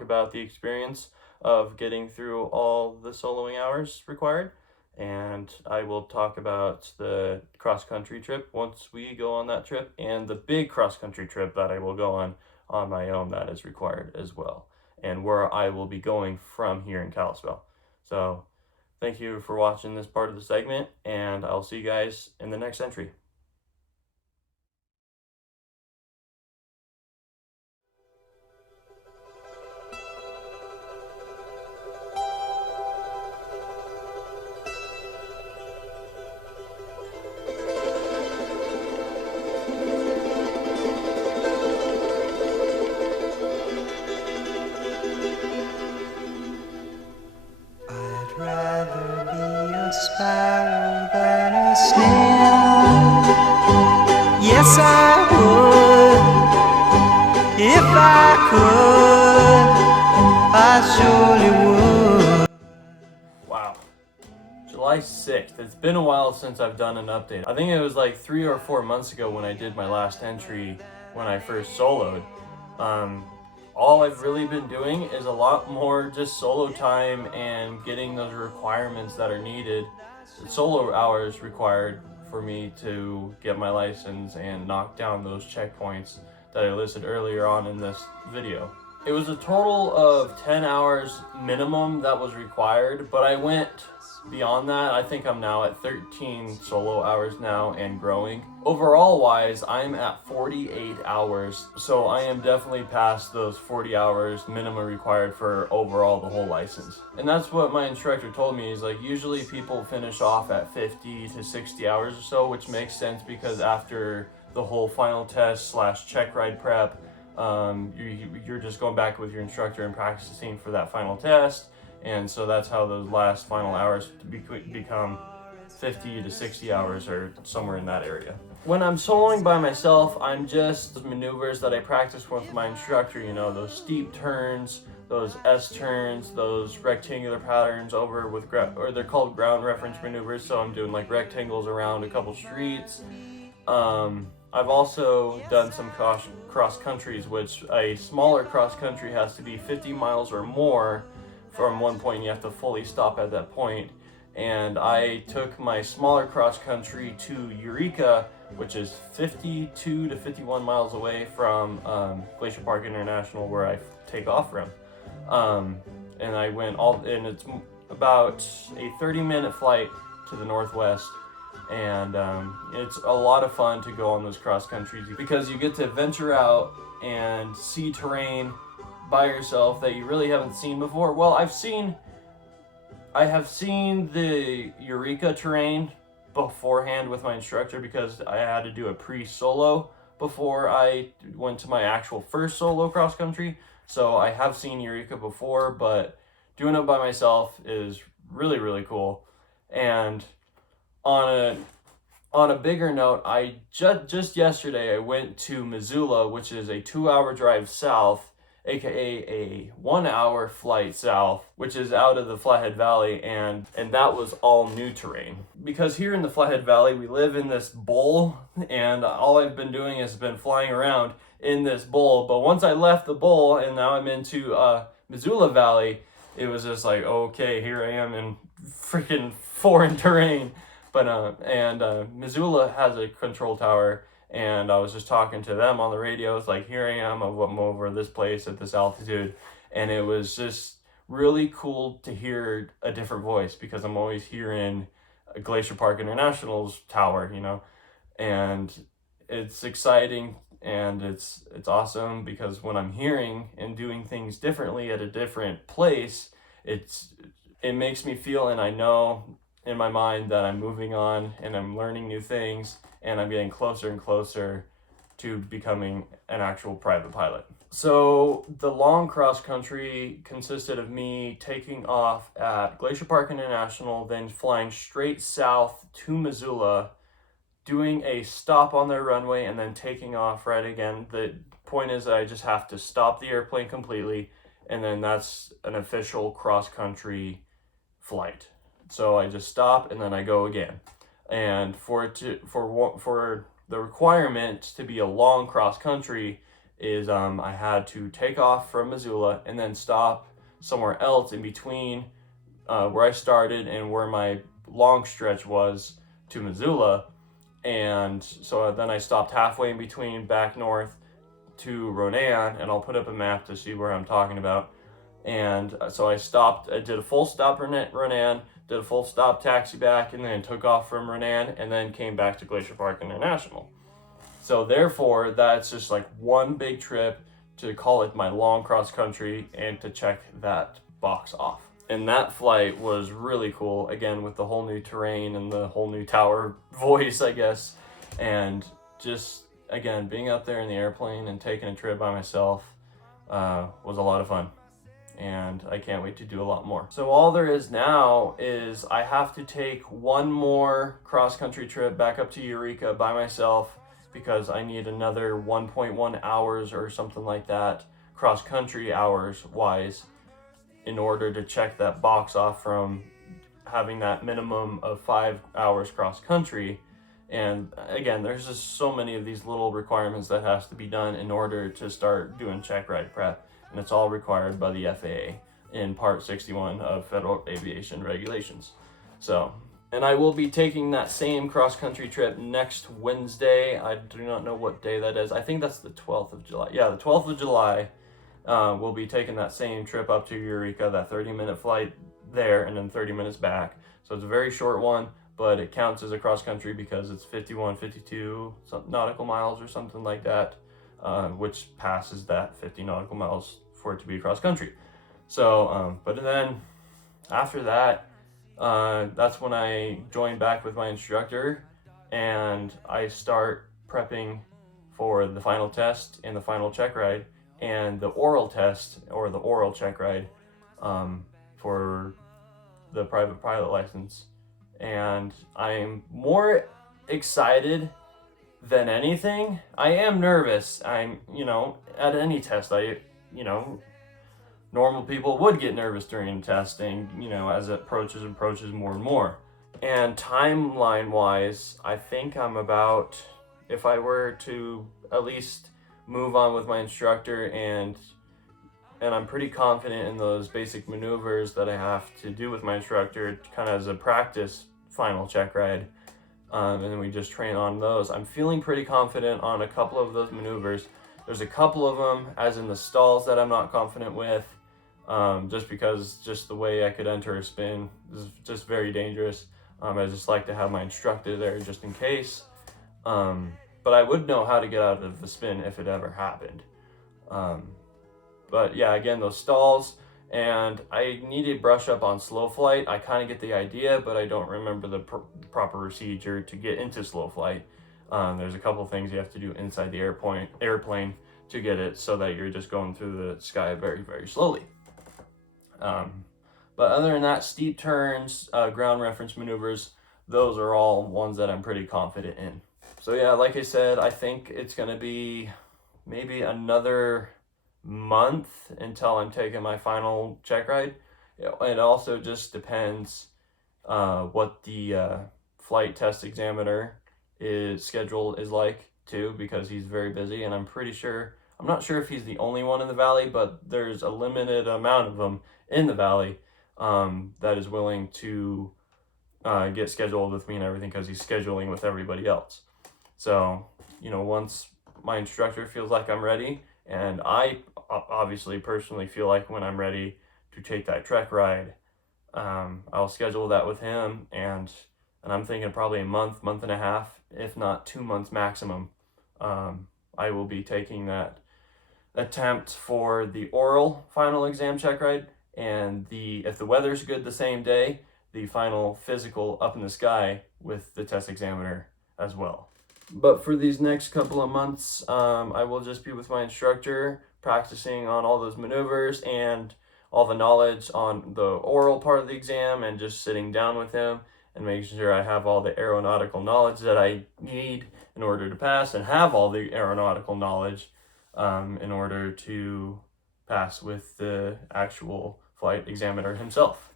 about the experience of getting through all the soloing hours required. And I will talk about the cross-country trip once we go on that trip, and the big cross-country trip that I will go on my own that is required as well, and where I will be going from here in Kalispell. So thank you for watching this part of the segment, and I'll see you guys in the next entry. Sparrow than a snail. Yes, I would. If I could, I surely would. Wow. July 6th. It's been a while since I've done an update. I think it was like 3 or 4 months ago when I did my last entry when I first soloed. All I've really been doing is a lot more just solo time and getting those requirements that are needed, solo hours required for me to get my license and knock down those checkpoints that I listed earlier on in this video. It was a total of 10 hours minimum that was required, but I went beyond that. I think I'm now at 13 solo hours now and growing. Overall wise, I'm at 48 hours, so I am definitely past those 40 hours minimum required for overall the whole license. And that's what my instructor told me, is like, usually people finish off at 50 to 60 hours or so, which makes sense because after the whole final test / check ride prep, you're just going back with your instructor and practicing for that final test. And so that's how those last final hours become 50 to 60 hours or somewhere in that area. When I'm soloing by myself, I'm just maneuvers that I practice with my instructor, you know, those steep turns, those S turns, those rectangular patterns over with, or they're called ground reference maneuvers. So I'm doing like rectangles around a couple streets. I've also done some cross countries, which a smaller cross country has to be 50 miles or more from one point. You have to fully stop at that point. And I took my smaller cross country to Eureka, which is 52 to 51 miles away from Glacier Park International, where I take off from. And I went and it's about a 30-minute flight to the northwest. And it's a lot of fun to go on those cross countries because you get to venture out and see terrain by yourself that you really haven't seen before. Well, I have seen the Eureka terrain beforehand with my instructor because I had to do a pre-solo before I went to my actual first solo cross country. So I have seen Eureka before, but doing it by myself is really, really cool. And on a bigger note, I just yesterday I went to Missoula, which is a 2-hour drive south, aka a 1-hour flight south, which is out of the Flathead Valley, and that was all new terrain. Because here in the Flathead Valley, we live in this bowl, and all I've been doing has been flying around in this bowl. But once I left the bowl and now I'm into Missoula Valley, it was just like, okay, here I am in freaking foreign terrain. But Missoula has a control tower, and I was just talking to them on the radio. It's like, here I am, I'm over this place at this altitude, and it was just really cool to hear a different voice because I'm always hearing Glacier Park International's tower, you know, and it's exciting and it's awesome because when I'm hearing and doing things differently at a different place, it makes me feel, and I know in my mind that I'm moving on and I'm learning new things and I'm getting closer and closer to becoming an actual private pilot. So the long cross country consisted of me taking off at Glacier Park International, then flying straight south to Missoula, doing a stop on their runway, and then taking off right again. The point is that I just have to stop the airplane completely, and then that's an official cross country flight. So I just stop and then I go again. And for the requirement to be a long cross country is I had to take off from Missoula and then stop somewhere else in between where I started and where my long stretch was to Missoula. And so then I stopped halfway in between back north to Ronan, and I'll put up a map to see where I'm talking about. And so I did a full stop Ronan, did a full stop taxi back, and then took off from Ronan and then came back to Glacier Park International. So therefore, that's just like one big trip to call it my long cross country and to check that box off. And that flight was really cool, again, with the whole new terrain and the whole new tower voice, I guess. And just, again, being up there in the airplane and taking a trip by myself was a lot of fun. And I can't wait to do a lot more. So all there is now is I have to take one more cross-country trip back up to Eureka by myself because I need another 1.1 hours or something like that, cross-country hours-wise, in order to check that box off from having that minimum of 5 hours cross-country. And again, there's just so many of these little requirements that has to be done in order to start doing check ride prep. And it's all required by the FAA in Part 61 of Federal Aviation Regulations. So, and I will be taking that same cross-country trip next Wednesday. I do not know what day that is. I think that's the 12th of July. Yeah, the 12th of July. We'll be taking that same trip up to Eureka, that 30-minute flight there and then 30 minutes back. So it's a very short one, but it counts as a cross-country because it's 52 nautical miles or something like that, which passes that 50 nautical miles for it to be cross-country. So, but then after that, that's when I join back with my instructor and I start prepping for the final test and the final check ride and the oral test or the oral check ride for the private pilot license. And I'm more excited than anything. I am nervous. I'm, at any test, normal people would get nervous during testing, as it approaches more and more. And timeline-wise, I think I'm about, if I were to at least move on with my instructor, and I'm pretty confident in those basic maneuvers that I have to do with my instructor kind of as a practice final check ride. And then we just train on those. I'm feeling pretty confident on a couple of those maneuvers. There's a couple of them, as in the stalls, that I'm not confident with, just because just the way I could enter a spin is just very dangerous. I just like to have my instructor there just in case. But I would know how to get out of the spin if it ever happened. But yeah, again, those stalls, and I need to brush up on slow flight. I kind of get the idea, but I don't remember the proper procedure to get into slow flight. There's a couple things you have to do inside the airplane to get it so that you're just going through the sky very, very slowly. But other than that, steep turns, ground reference maneuvers, those are all ones that I'm pretty confident in. So yeah, like I said, I think it's going to be maybe another month until I'm taking my final check ride. It also just depends what the flight test examiner schedule is like too, because he's very busy, and I'm not sure if he's the only one in the valley, but there's a limited amount of them in the valley that is willing to get scheduled with me and everything, because he's scheduling with everybody else. So, once my instructor feels like I'm ready, and I obviously personally feel like when I'm ready to take that trek ride, I'll schedule that with him, and I'm thinking probably a month and a half, if not 2 months maximum. I will be taking that attempt for the oral final exam check ride, and if the weather's good the same day, the final physical up in the sky with the test examiner as well. But for these next couple of months, I will just be with my instructor, practicing on all those maneuvers and all the knowledge on the oral part of the exam, and just sitting down with him and making sure I have all the aeronautical knowledge that I need in order to pass, and have all the aeronautical knowledge in order to pass with the actual flight examiner himself.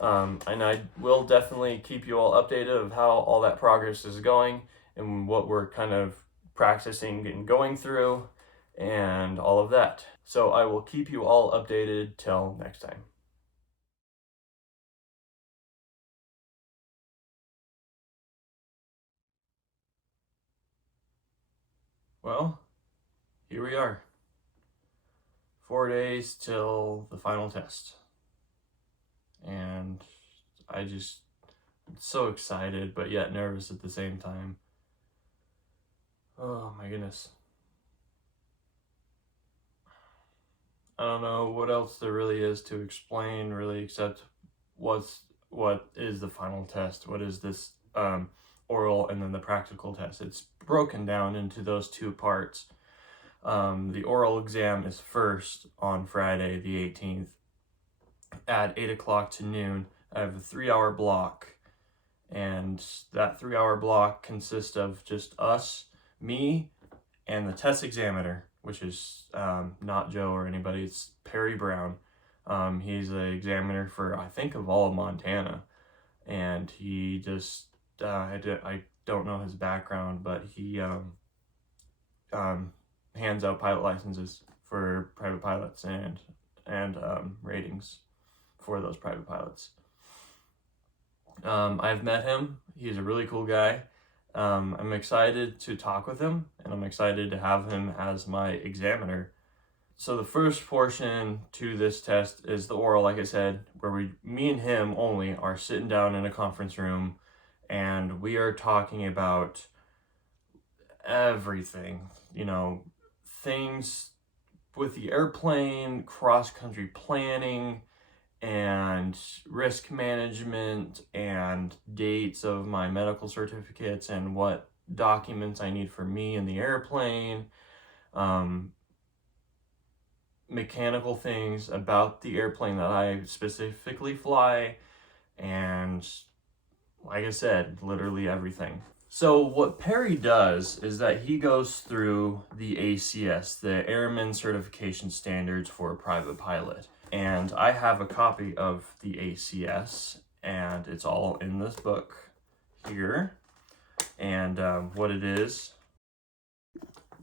And I will definitely keep you all updated of how all that progress is going and what we're kind of practicing and going through and all of that. So I will keep you all updated till next time. Well, here we are. 4 days till the final test. And I'm so excited, but yet nervous at the same time. Oh my goodness. I don't know what else there really is to explain, really, except what is the final test, what is this oral and then the practical test. It's broken down into those two parts. The oral exam is first on Friday the 18th at 8 o'clock to noon. I have a 3-hour block, and that 3-hour block consists of just me, and the test examiner, which is not Joe or anybody. It's Perry Brown. He's the examiner for, I think, of all of Montana, and he just I don't know his background, but he hands out pilot licenses for private pilots and ratings for those private pilots. I've met him. He's a really cool guy. I'm excited to talk with him, and I'm excited to have him as my examiner. So the first portion to this test is the oral, like I said, where me and him only are sitting down in a conference room, and we are talking about everything, things with the airplane, cross-country planning, and risk management, and dates of my medical certificates, and what documents I need for me in the airplane, mechanical things about the airplane that I specifically fly, and like I said, literally everything. So what Perry does is that he goes through the ACS, the Airman Certification Standards for a Private Pilot. And I have a copy of the ACS, and it's all in this book here. And what it is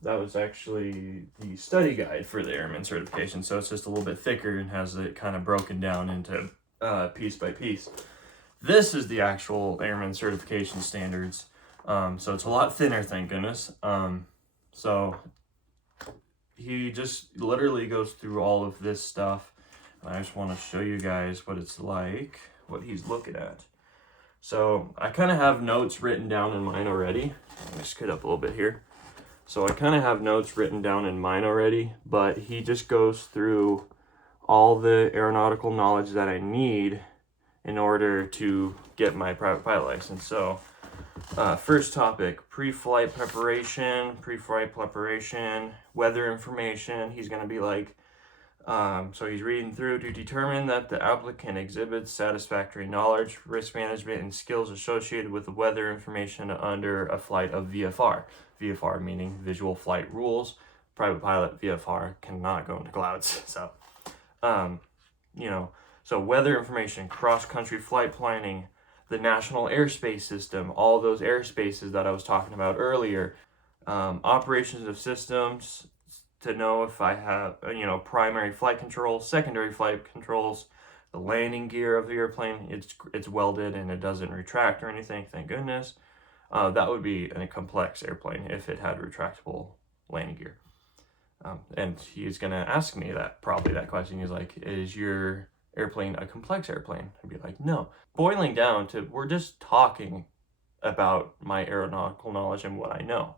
that was actually the study guide for the airman certification. So it's just a little bit thicker and has it kind of broken down into piece by piece. This is the actual airman certification standards. So it's a lot thinner, thank goodness. So he just literally goes through all of this stuff. And I just want to show you guys what it's like, what he's looking at. So I kind of have notes written down in mine already. Let me scoot up a little bit here. So I kind of have notes written down in mine already, but he just goes through all the aeronautical knowledge that I need in order to get my private pilot license. So first topic, pre-flight preparation, weather information. He's going to be like, so he's reading through to determine that the applicant exhibits satisfactory knowledge, risk management, and skills associated with the weather information under a flight of VFR. VFR meaning visual flight rules. Private pilot VFR cannot go into clouds. So, so weather information, cross-country flight planning, the national airspace system, all those airspaces that I was talking about earlier, operations of systems, to know if I have, primary flight controls, secondary flight controls, the landing gear of the airplane, it's welded and it doesn't retract or anything, thank goodness. That would be a complex airplane if it had retractable landing gear. And he's going to ask me that question. He's like, is your airplane a complex airplane? I'd be like, no. Boiling down to, we're just talking about my aeronautical knowledge and what I know.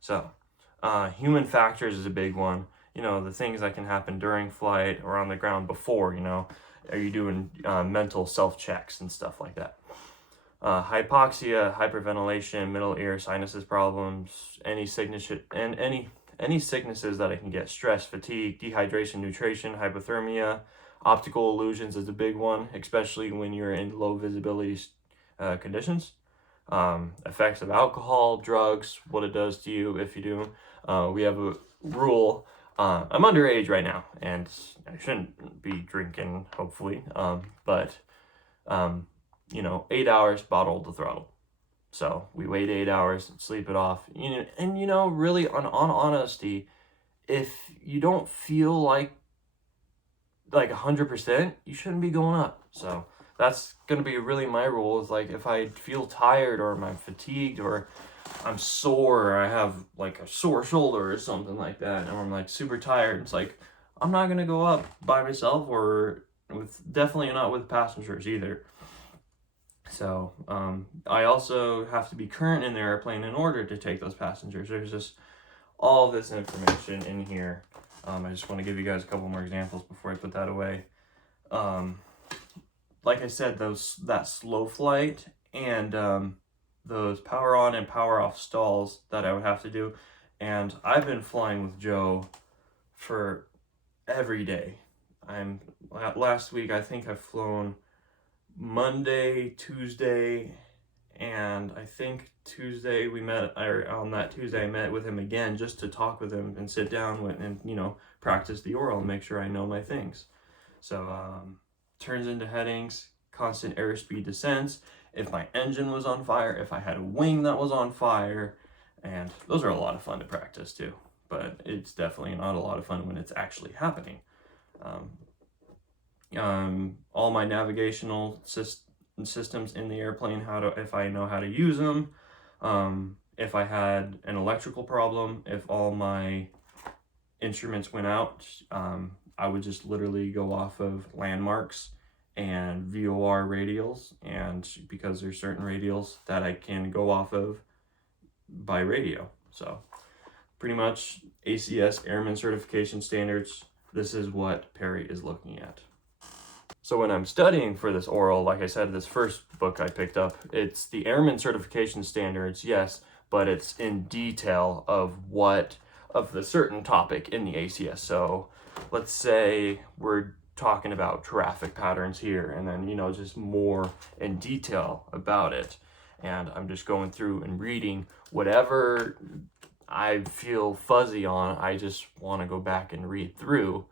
So, human factors is a big one. The things that can happen during flight or on the ground before, are you doing mental self-checks and stuff like that? Hypoxia, hyperventilation, middle ear, sinuses problems, any sicknesses that I can get, stress, fatigue, dehydration, nutrition, hypothermia, optical illusions is a big one, especially when you're in low visibility conditions. Effects of alcohol, drugs, what it does to you if you do. We have a rule. I'm underage right now, and I shouldn't be drinking, hopefully. But 8 hours bottled to throttle. So we wait 8 hours, sleep it off. Really, on honesty, if you don't feel like 100%, you shouldn't be going up. So that's going to be really my rule, is like, if I feel tired or I'm fatigued or I'm sore or I have like a sore shoulder or something like that, and I'm like super tired, it's like, I'm not going to go up by myself, or definitely not with passengers either. So I also have to be current in the airplane in order to take those passengers. There's just all this information in here. I just want to give you guys a couple more examples before I put that away. Like I said, that slow flight and those power on and power off stalls that I would have to do. And I've been flying with Joe for every day. Last week, I think I've flown Monday, Tuesday, and I think Tuesday on that Tuesday I met with him again just to talk with him and sit down and practice the oral and make sure I know my things. So turns into headings, constant airspeed descents, if my engine was on fire, if I had a wing that was on fire, and those are a lot of fun to practice too, but it's definitely not a lot of fun when it's actually happening. All my navigational systems in the airplane, if I know how to use them, if I had an electrical problem, if all my instruments went out, I would just literally go off of landmarks and VOR radials, and because there's certain radials that I can go off of by radio. So pretty much ACS Airman Certification Standards, this is what Perry is looking at. So when I'm studying for this oral, like I said, this first book I picked up, it's the Airman Certification Standards, yes, but it's in detail of the certain topic in the ACS. So let's say we're talking about traffic patterns here, and then, just more in detail about it. And I'm just going through and reading whatever I feel fuzzy on. I just want to go back and read through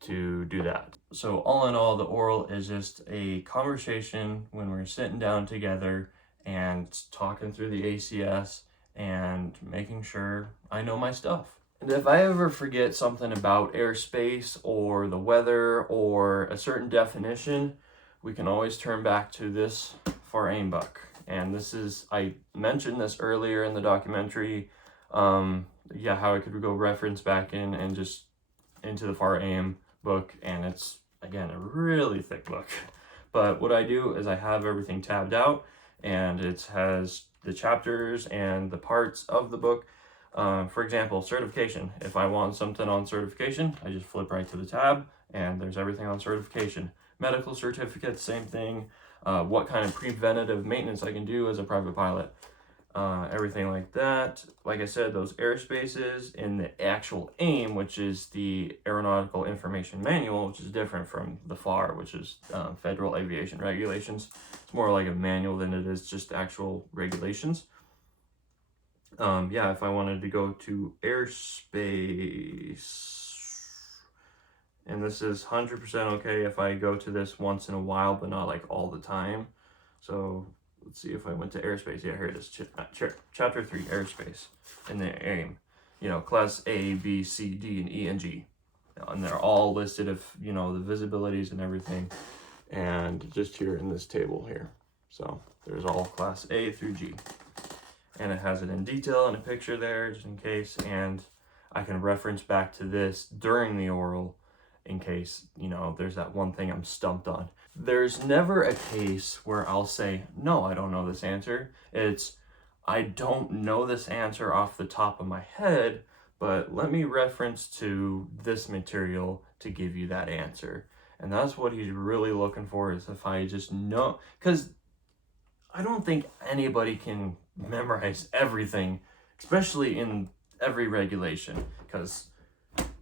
to do that. So all in all, the oral is just a conversation when we're sitting down together and talking through the ACS and making sure I know my stuff. And if I ever forget something about airspace or the weather or a certain definition, we can always turn back to this FAR AIM book. And this is, I mentioned this earlier in the documentary, how I could go reference back in and just into the FAR AIM book, and it's, again, a really thick book. But what I do is I have everything tabbed out, and it has the chapters and the parts of the book. For example, certification. If I want something on certification, I just flip right to the tab, and there's everything on certification. Medical certificates, same thing. What kind of preventative maintenance I can do as a private pilot. Everything like that. Like I said, those airspaces in the actual AIM, which is the Aeronautical Information Manual, which is different from the FAR, which is Federal Aviation Regulations. It's more like a manual than it is just actual regulations. If I wanted to go to airspace, and this is 100% okay if I go to this once in a while, but not like all the time. So let's see if I went to airspace. Yeah, here it is. Chapter 3, airspace in the AIM. Class A, B, C, D, and E, and G. And they're all listed of, the visibilities and everything. And just here in this table here. So there's all class A through G. And it has it in detail and a picture there just in case. And I can reference back to this during the oral in case, there's that one thing I'm stumped on. There's never a case where I'll say, no, I don't know this answer. It's, I don't know this answer off the top of my head, but let me reference to this material to give you that answer. And that's what he's really looking for, is if I just know, because I don't think anybody can memorize everything, especially in every regulation, because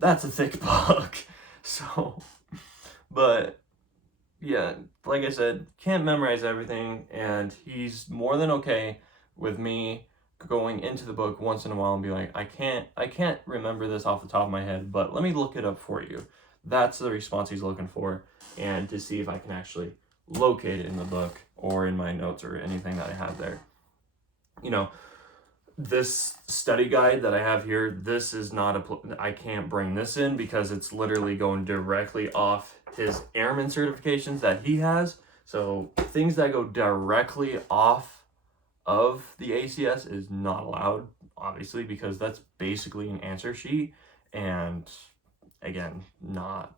that's a thick book. So, but yeah, like I said, can't memorize everything, and he's more than okay with me going into the book once in a while and be like, I can't remember this off the top of my head, but let me look it up for you. That's the response he's looking for, and to see if I can actually locate it in the book or in my notes or anything that I have there. This study guide that I have here, this is not I can't bring this in because it's literally going directly off his airman certifications that he has. So things that go directly off of the ACS is not allowed, obviously, because that's basically an answer sheet. And again, you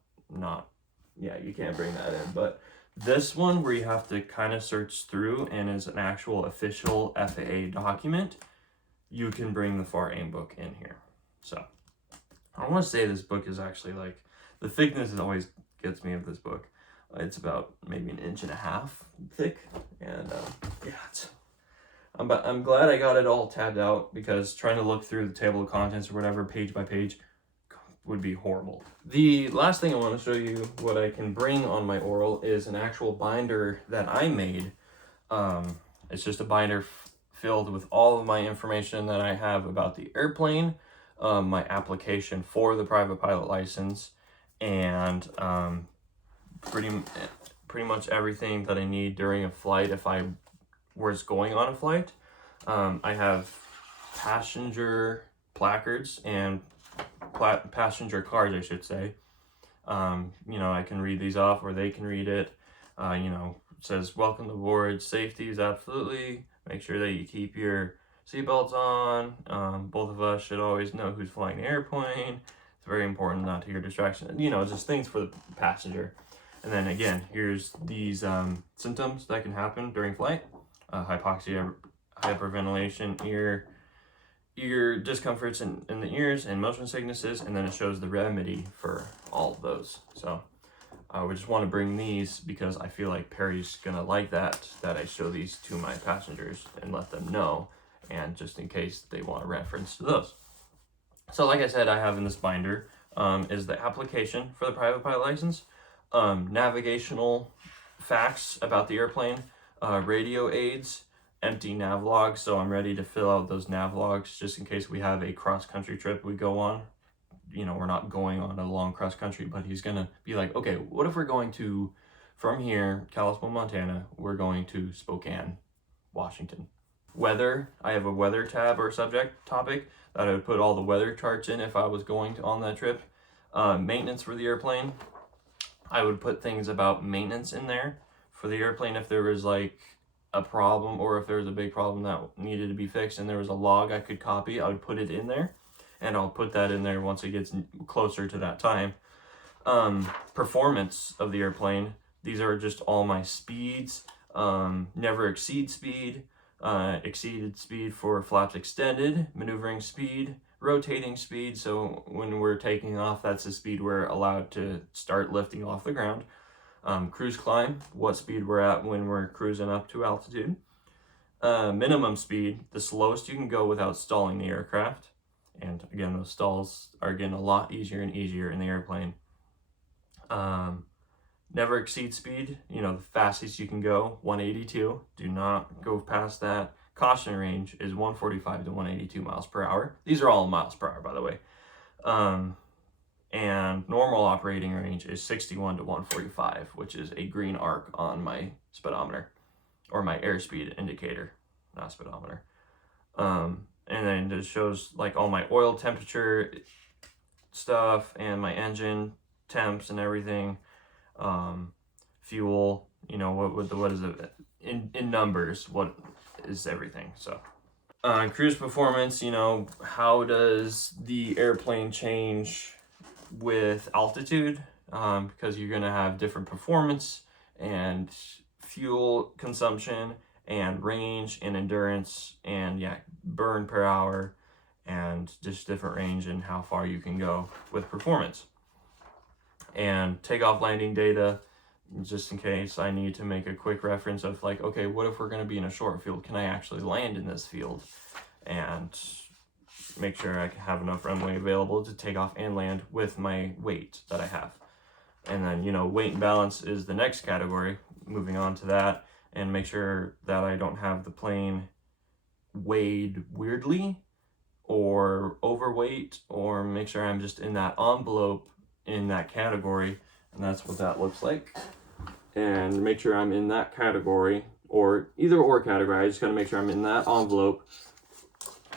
can't bring that in. But this one where you have to kind of search through and is an actual official FAA document, you can bring the FAR AIM book in here. So I want to say this book is actually like, the thickness always gets me of this book. It's about maybe 1.5 inches thick, and I'm glad I got it all tabbed out, because trying to look through the table of contents or whatever page by page would be horrible. The last thing I want to show you what I can bring on my oral is an actual binder that I made. It's just a binder filled with all of my information that I have about the airplane, my application for the private pilot license, and pretty much everything that I need during a flight if I was going on a flight. I have passenger placards and passenger cards, I should say. I can read these off, or they can read it. It says, welcome aboard, safety is absolutely, make sure that you keep your seatbelts on. Both of us should always know who's flying the airplane. It's very important not to hear distraction. Just things for the passenger. And then again, here's these symptoms that can happen during flight. Hypoxia, hyperventilation, ear discomforts in the ears, and motion sicknesses, and then it shows the remedy for all of those. So we just want to bring these because I feel like Perry's gonna like that I show these to my passengers and let them know, and just in case they want a reference to those. So like I said, I have in this binder is the application for the private pilot license, navigational facts about the airplane, radio aids, empty nav logs, so I'm ready to fill out those nav logs just in case we have a cross-country trip we go on. We're not going on a long cross-country, but he's gonna be like, okay, what if we're going to, from here, Kalispell, Montana, we're going to Spokane, Washington. weather. I have a weather tab or subject topic that I would put all the weather charts in if I was going on that trip. Maintenance for the airplane. I would put things about maintenance in there for the airplane if there was like a problem, or if there was a big problem that needed to be fixed and there was a log I could copy, I would put it in there, and I'll put that in there once it gets closer to that time. Performance of the airplane. These are just all my speeds. Never exceed speed, exceeded speed for flaps extended, maneuvering speed, rotating speed. So when we're taking off, that's the speed we're allowed to start lifting off the ground. Cruise climb, what speed we're at when we're cruising up to altitude. Minimum speed, the slowest you can go without stalling the aircraft. And again, those stalls are getting a lot easier and easier in the airplane. Never exceed speed, the fastest you can go, 182. Do not go past that. Caution range is 145 to 182 miles per hour. These are all miles per hour, by the way. And normal operating range is 61 to 145, which is a green arc on my speedometer, or my airspeed indicator, not speedometer. And then it shows like all my oil temperature stuff and my engine temps and everything. Fuel, what is it in numbers, what is everything. So cruise performance, how does the airplane change with altitude, because you're going to have different performance and fuel consumption and range and endurance and burn per hour, and just different range and how far you can go with performance. And takeoff landing data, just in case I need to make a quick reference of like, okay, what if we're going to be in a short field? Can I actually land in this field? And make sure I have enough runway available to take off and land with my weight that I have. And then, weight and balance is the next category, moving on to that, and make sure that I don't have the plane weighed weirdly or overweight, or make sure I'm just in that envelope in that category, and that's what that looks like. And make sure I'm in that category, or either or category. I just gotta make sure I'm in that envelope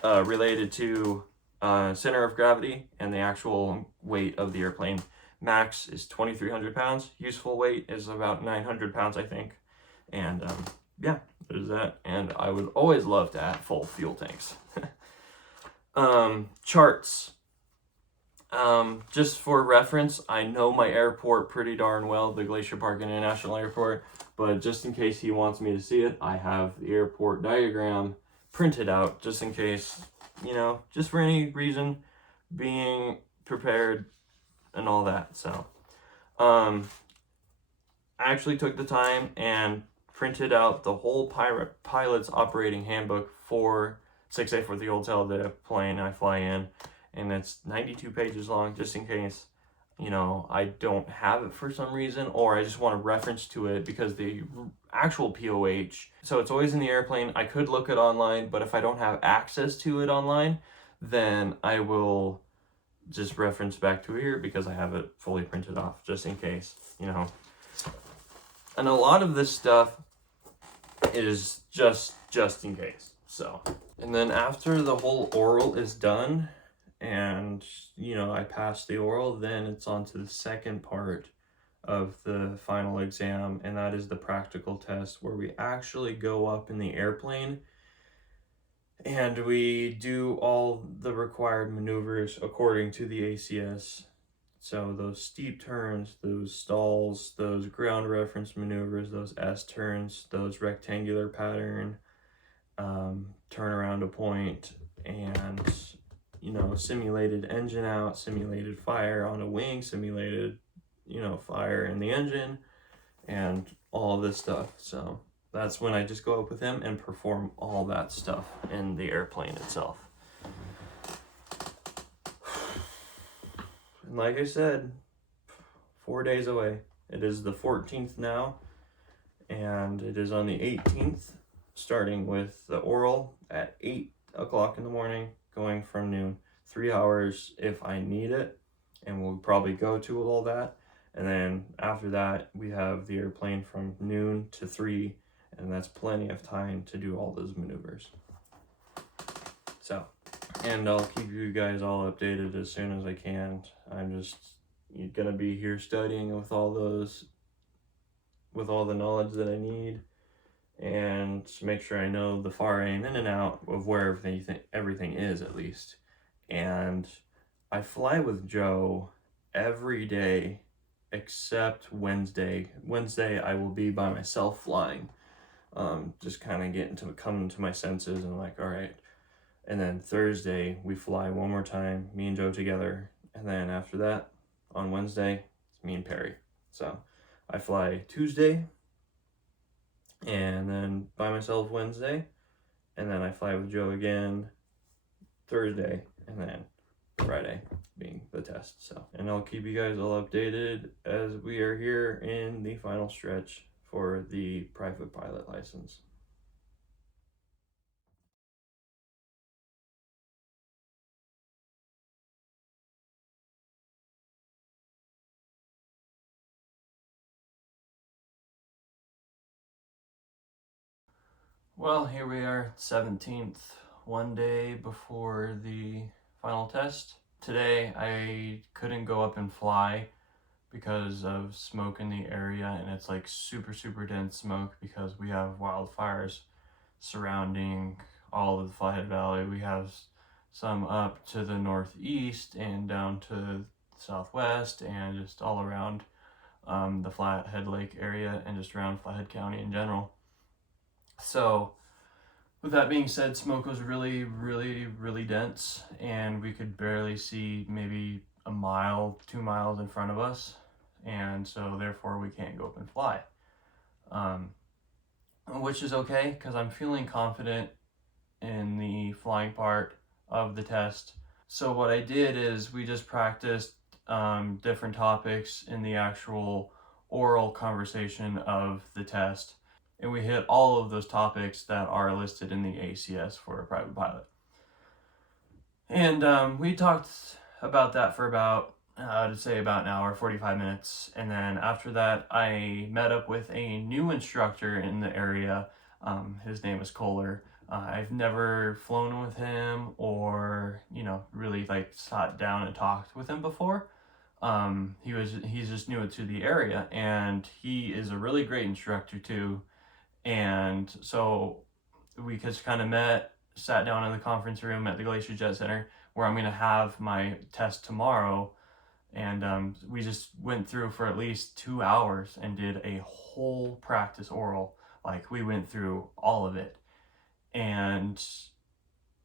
related to center of gravity and the actual weight of the airplane. Max is 2,300 pounds. Useful weight is about 900 pounds, I think. And there's that. And I would always love to add full fuel tanks. Charts. Just for reference, I know my airport pretty darn well, the Glacier Park International Airport, but just in case he wants me to see it, I have the airport diagram printed out, just in case, just for any reason, being prepared and all that. So, I actually took the time and printed out the whole pilot's operating handbook for 684, the old tail, the plane I fly in. And it's 92 pages long, just in case, I don't have it for some reason, or I just want a reference to it, because the actual POH, so it's always in the airplane. I could look it online, but if I don't have access to it online, then I will just reference back to here, because I have it fully printed off, just in case, And a lot of this stuff is just in case. So, and then after the whole oral is done, and I pass the oral, then it's on to the second part of the final exam, and that is the practical test, where we actually go up in the airplane and we do all the required maneuvers according to the ACS. So those steep turns, those stalls, those ground reference maneuvers, those S turns, those rectangular pattern, turn around a point, and simulated engine out, simulated fire on a wing, simulated, fire in the engine, and all this stuff. So that's when I just go up with him and perform all that stuff in the airplane itself. And like I said, 4 days away. It is the 14th now, and it is on the 18th, starting with the oral at 8 o'clock in the morning, going from noon. 3 hours if I need it, and we'll probably go to all that. And then after that, we have the airplane from noon to 3, and that's plenty of time to do all those maneuvers. So, and I'll keep you guys all updated as soon as I can. I'm just gonna be here studying with all the knowledge that I need, and to make sure I know the far aim in and out of where everything is, at least. And I fly with Joe every day except Wednesday. Wednesday I will be by myself flying, just kind of coming to my senses and like, all right. And then Thursday we fly one more time, me and Joe together, and then after that on Wednesday it's me and Perry. So I fly Tuesday and then by myself Wednesday, and then I fly with Joe again Thursday, and then Friday being the test. So, and I'll keep you guys all updated as we are here in the final stretch for the private pilot license. Well, here we are, 17th, one day before the final test. Today I couldn't go up and fly because of smoke in the area, and it's like super dense smoke because we have wildfires surrounding all of the Flathead Valley. We have some up to the northeast and down to the southwest and just all around the Flathead Lake area and just around Flathead County in general. So with that being said, smoke was really dense, and we could barely see maybe a mile, 2 miles in front of us, and so therefore we can't go up and fly, which is okay because I'm feeling confident in the flying part of the test. So what I did is we just practiced different topics in the actual oral conversation of the test, and we hit all of those topics that are listed in the ACS for a private pilot. And we talked about that for about, I'd say about an hour, 45 minutes. And then after that, I met up with a new instructor in the area. His name is Kohler. I've never flown with him or, really like sat down and talked with him before. He's just new to the area, and he is a really great instructor too. And so we just kind of sat down in the conference room at the Glacier Jet Center where I'm going to have my test tomorrow. And we just went through for at least 2 hours and did a whole practice oral. Like, we went through all of it. And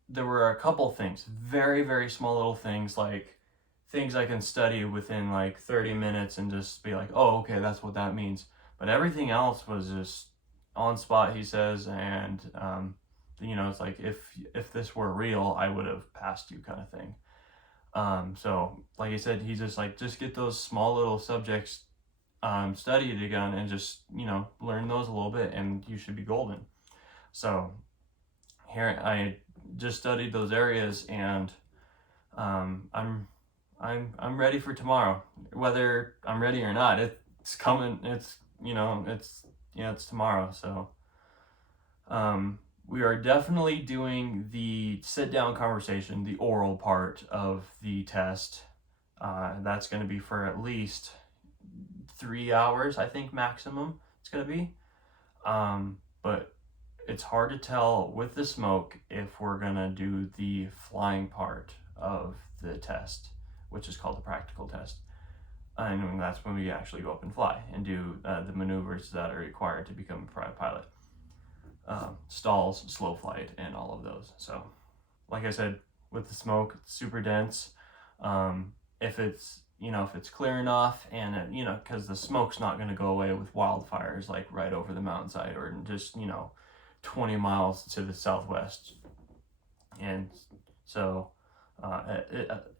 there were a couple things, very small little things, like things I can study within like 30 minutes and just be like, oh, okay, that's what that means. But everything else was just on spot, he says, and it's like if this were real, I would have passed you, kind of thing. So like I said, he's just like, just get those small little subjects studied again and just learn those a little bit, and you should be golden. So here I just studied those areas, and I'm ready for tomorrow. Whether I'm ready or not, it's coming. It's tomorrow. So we are definitely doing the sit-down conversation, the oral part of the test. That's going to be for at least 3 hours, I think, maximum it's going to be. But it's hard to tell with the smoke if we're going to do the flying part of the test, which is called the practical test. And that's when we actually go up and fly and do the maneuvers that are required to become a private pilot. Stalls, slow flight, and all of those. So, like I said, with the smoke, it's super dense. If it's clear enough, and because the smoke's not going to go away with wildfires like right over the mountainside or just 20 miles to the southwest. And so,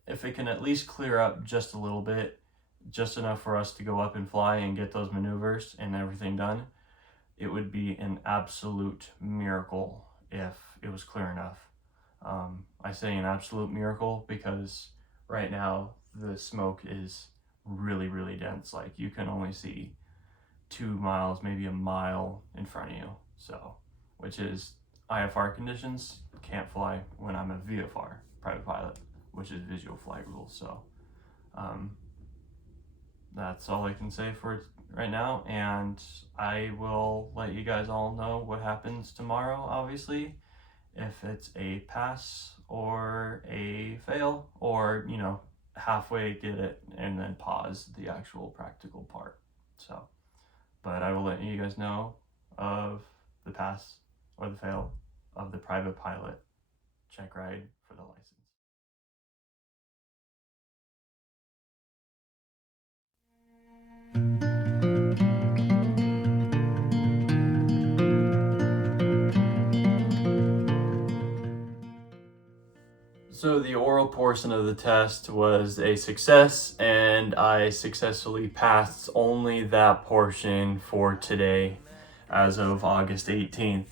if it can at least clear up just a little bit, just enough for us to go up and fly and get those maneuvers and everything done, it would be an absolute miracle if it was clear enough. I say an absolute miracle because right now the smoke is really dense. Like, you can only see 2 miles, maybe a mile in front of you. So, which is IFR conditions, can't fly when I'm a VFR, private pilot, which is visual flight rules. So that's all I can say for right now, and I will let you guys all know what happens tomorrow, obviously, if it's a pass or a fail, or, you know, halfway get it and then pause the actual practical part. So, but I will let you guys know of the pass or the fail of the private pilot check ride for the license. So the oral portion of the test was a success, and I successfully passed only that portion for today as of August 18th.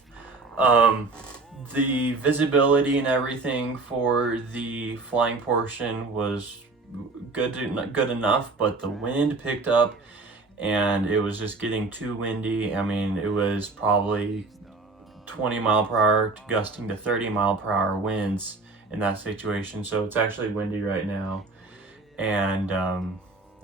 The visibility and everything for the flying portion was good enough, but the wind picked up and it was just getting too windy. I mean, it was probably 20 mile per hour to gusting to 30 mile per hour winds in that situation. So it's actually windy right now, and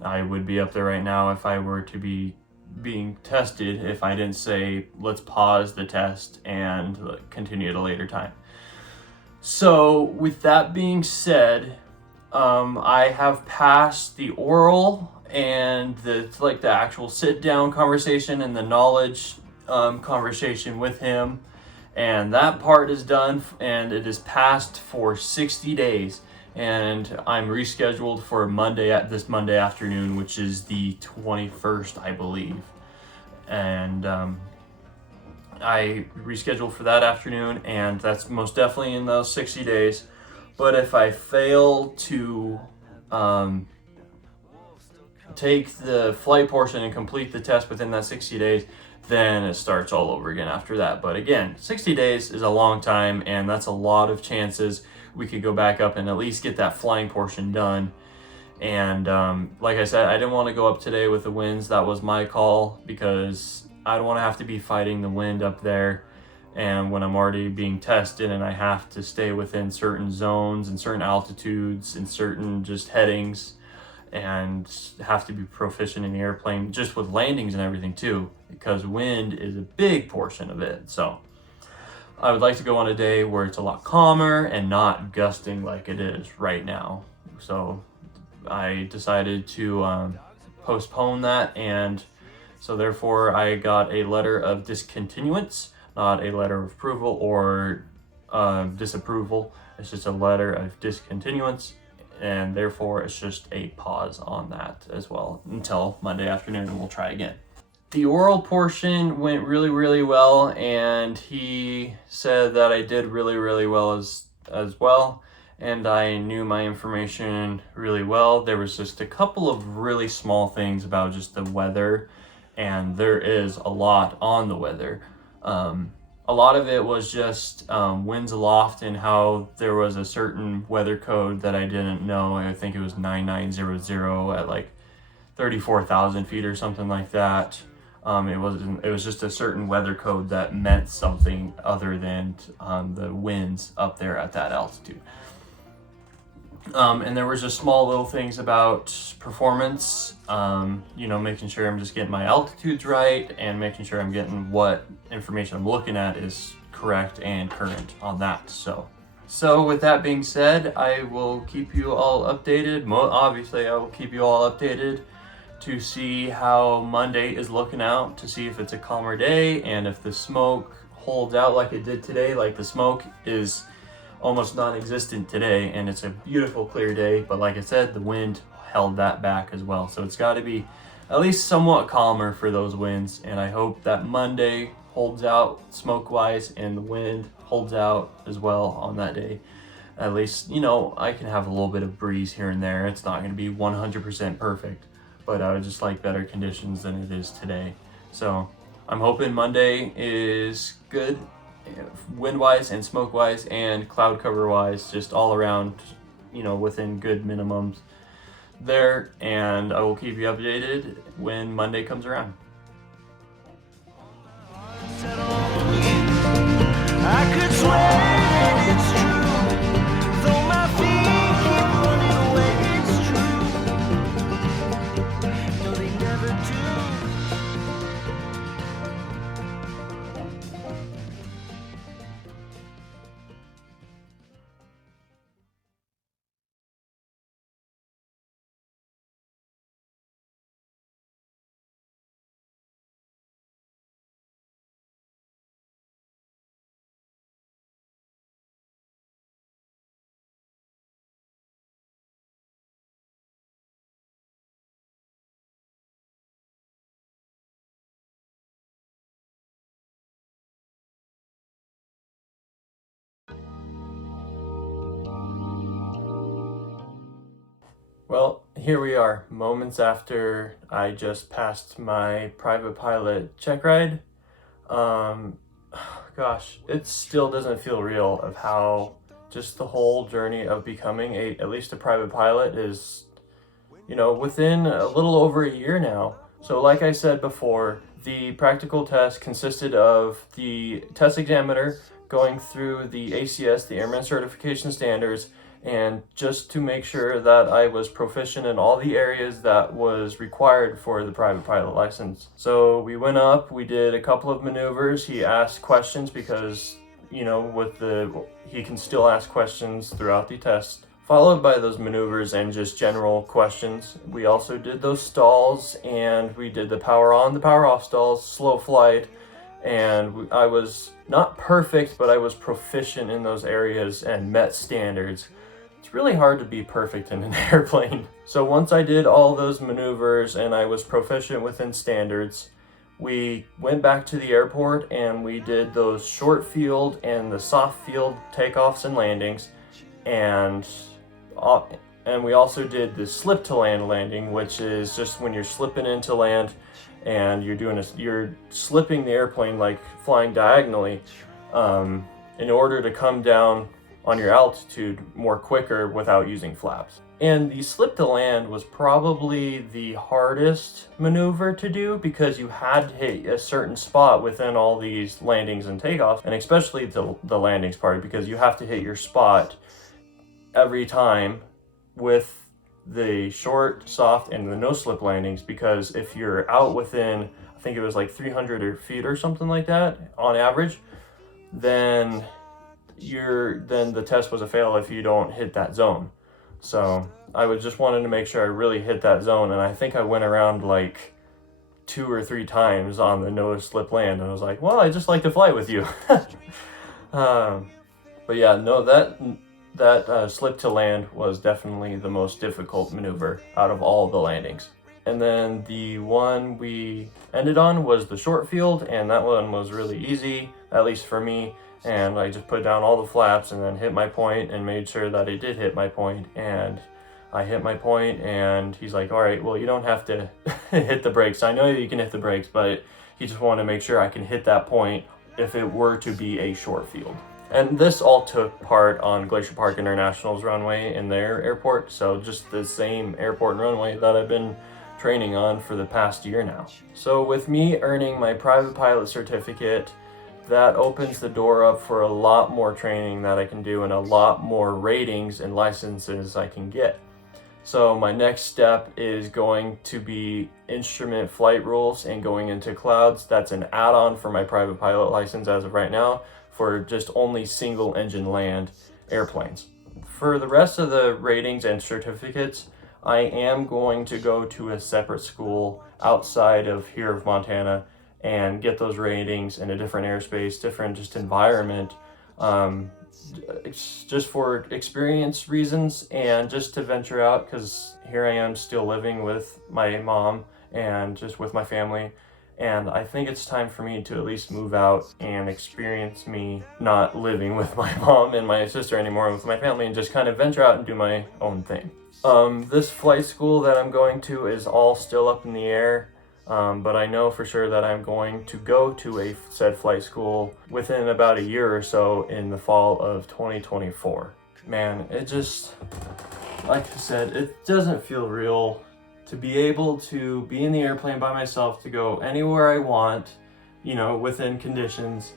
I would be up there right now if I were to be being tested, if I didn't say let's pause the test and continue at a later time. So with that being said, I have passed the oral and the actual sit down conversation and the knowledge conversation with him, and that part is done, and it is passed for 60 days, and I'm rescheduled for this Monday afternoon, which is the 21st, I believe. And I rescheduled for that afternoon, and that's most definitely in those 60 days. But if I fail to take the flight portion and complete the test within that 60 days, then it starts all over again after that. But again, 60 days is a long time, and that's a lot of chances we could go back up and at least get that flying portion done. And like I said, I didn't want to go up today with the winds. That was my call, because I don't want to have to be fighting the wind up there, and when I'm already being tested and I have to stay within certain zones and certain altitudes and certain just headings, and have to be proficient in the airplane just with landings and everything too, because wind is a big portion of it. So I would like to go on a day where it's a lot calmer and not gusting like it is right now. So I decided to postpone that, and so therefore I got a letter of discontinuance, not a letter of approval or disapproval. It's just a letter of discontinuance, and therefore it's just a pause on that as well until Monday afternoon, and we'll try again. The oral portion went really, really well, and he said that I did really, really well as well, and I knew my information really well. There was just a couple of really small things about just the weather, and there is a lot on the weather. A lot of it was just winds aloft, and how there was a certain weather code that I didn't know. I think it was 9900 at like 34,000 feet or something like that. It was just a certain weather code that meant something other than the winds up there at that altitude. And there was just small little things about performance, making sure I'm just getting my altitudes right, and making sure I'm getting what information I'm looking at is correct and current on that. So with that being said, I will keep you all updated. Obviously, I will keep you all updated to see how Monday is looking out, to see if it's a calmer day, and if the smoke holds out like it did today. Like, the smoke is almost non-existent today, and it's a beautiful clear day, but like I said, the wind held that back as well. So it's got to be at least somewhat calmer for those winds, and I hope that Monday holds out smoke wise and the wind holds out as well on that day. At least, I can have a little bit of breeze here and there. It's not going to be 100% perfect, but I would just like better conditions than it is today. So I'm hoping Monday is good, wind-wise and smoke-wise and cloud cover-wise, just all around, within good minimums there, and I will keep you updated when Monday comes around. I could Well, here we are, moments after I just passed my private pilot check ride. Gosh, it still doesn't feel real of how just the whole journey of becoming at least a private pilot is, within a little over a year now. So like I said before, the practical test consisted of the test examiner going through the ACS, the Airman Certification Standards, and just to make sure that I was proficient in all the areas that was required for the private pilot license. So we went up, we did a couple of maneuvers. He asked questions because, he can still ask questions throughout the test. Followed by those maneuvers and just general questions. We also did those stalls, and we did the power on, the power off stalls, slow flight, and I was not perfect, but I was proficient in those areas and met standards. It's really hard to be perfect in an airplane. So once I did all those maneuvers and I was proficient within standards, we went back to the airport and we did those short field and the soft field takeoffs and landings, and we also did the slip to land landing, which is just when you're slipping into land and you're slipping the airplane like flying diagonally in order to come down on your altitude more quicker without using flaps. And the slip to land was probably the hardest maneuver to do because you had to hit a certain spot within all these landings and takeoffs, and especially the landings part, because you have to hit your spot every time with the short, soft, and the no slip landings, because if you're out within, I think it was like 300 feet or something like that on average, then the test was a fail if you don't hit that zone. So I just wanted to make sure I really hit that zone, and I think I went around like 2 or 3 times on the no slip land, and I was like, well, I just like to fly with you. But yeah, no, that slip to land was definitely the most difficult maneuver out of all the landings. And then the one we ended on was the short field, and that one was really easy, at least for me. And I just put down all the flaps and then hit my point and made sure that I did hit my point. And I hit my point, and he's like, all right, well, you don't have to hit the brakes. I know you can hit the brakes, but he just wanted to make sure I can hit that point if it were to be a short field. And this all took part on Glacier Park International's runway in their airport. So just the same airport and runway that I've been training on for the past year now. So with me earning my private pilot certificate, that opens the door up for a lot more training that I can do and a lot more ratings and licenses I can get. So my next step is going to be instrument flight rules and going into clouds. That's an add-on for my private pilot license as of right now for just only single engine land airplanes. For the rest of the ratings and certificates, I am going to go to a separate school outside of here of Montana and get those ratings in a different airspace, different just environment, it's just for experience reasons and just to venture out, because here I am still living with my mom and just with my family, and I think it's time for me to at least move out and experience me not living with my mom and my sister anymore, with my family, and just kind of venture out and do my own thing. This flight school that I'm going to is all still up in the air. But I know for sure that I'm going to go to a said flight school within about a year or so in the fall of 2024. Man, it just, like I said, it doesn't feel real to be able to be in the airplane by myself, to go anywhere I want, within conditions,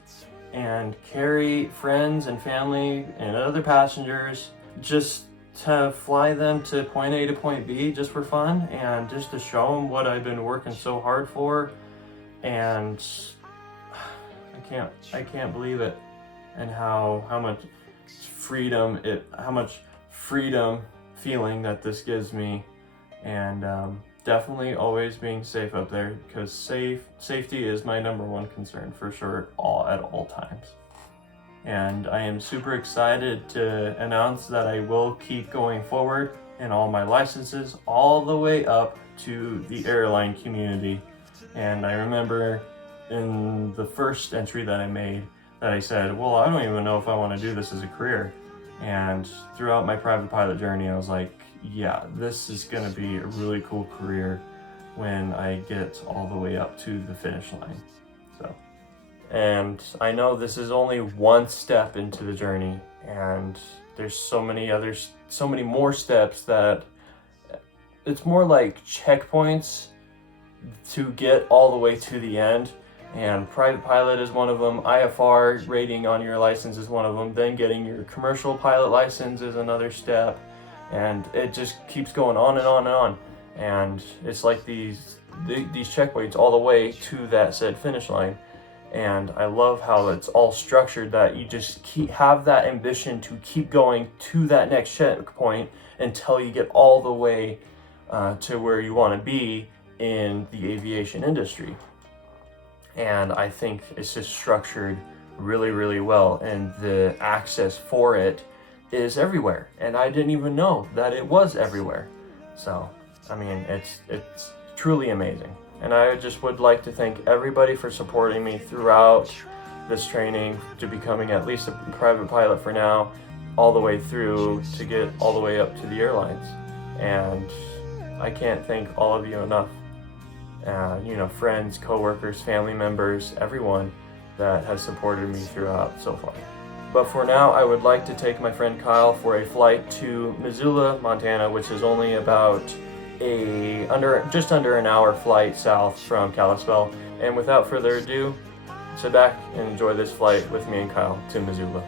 and carry friends and family and other passengers, just to fly them to point A to point B just for fun and just to show them what I've been working so hard for. And I can't believe it, and how much freedom feeling that this gives me. And definitely always being safe up there, because safety is my number one concern for sure at all times. And I am super excited to announce that I will keep going forward in all my licenses all the way up to the airline community. And I remember in the first entry that I made that I said, well, I don't even know if I want to do this as a career. And throughout my private pilot journey, I was like, yeah, this is going to be a really cool career when I get all the way up to the finish line. So, and I know this is only one step into the journey, and there's so many more steps that it's more like checkpoints to get all the way to the end. And private pilot is one of them. IFR rating on your license is one of them. Then getting your commercial pilot license is another step. And it just keeps going on and on and on. And it's like these checkpoints all the way to that said finish line. And I love how it's all structured, that you just have that ambition to keep going to that next checkpoint until you get all the way to where you want to be in the aviation industry. And I think it's just structured really, really well, and the access for it is everywhere. And I didn't even know that it was everywhere. So, I mean, it's truly amazing. And I just would like to thank everybody for supporting me throughout this training to becoming at least a private pilot for now, all the way through to get all the way up to the airlines. And I can't thank all of you enough. Friends, coworkers, family members, everyone that has supported me throughout so far. But for now, I would like to take my friend Kyle for a flight to Missoula, Montana, which is only about just under an hour flight south from Kalispell. And without further ado, sit back and enjoy this flight with me and Kyle to Missoula.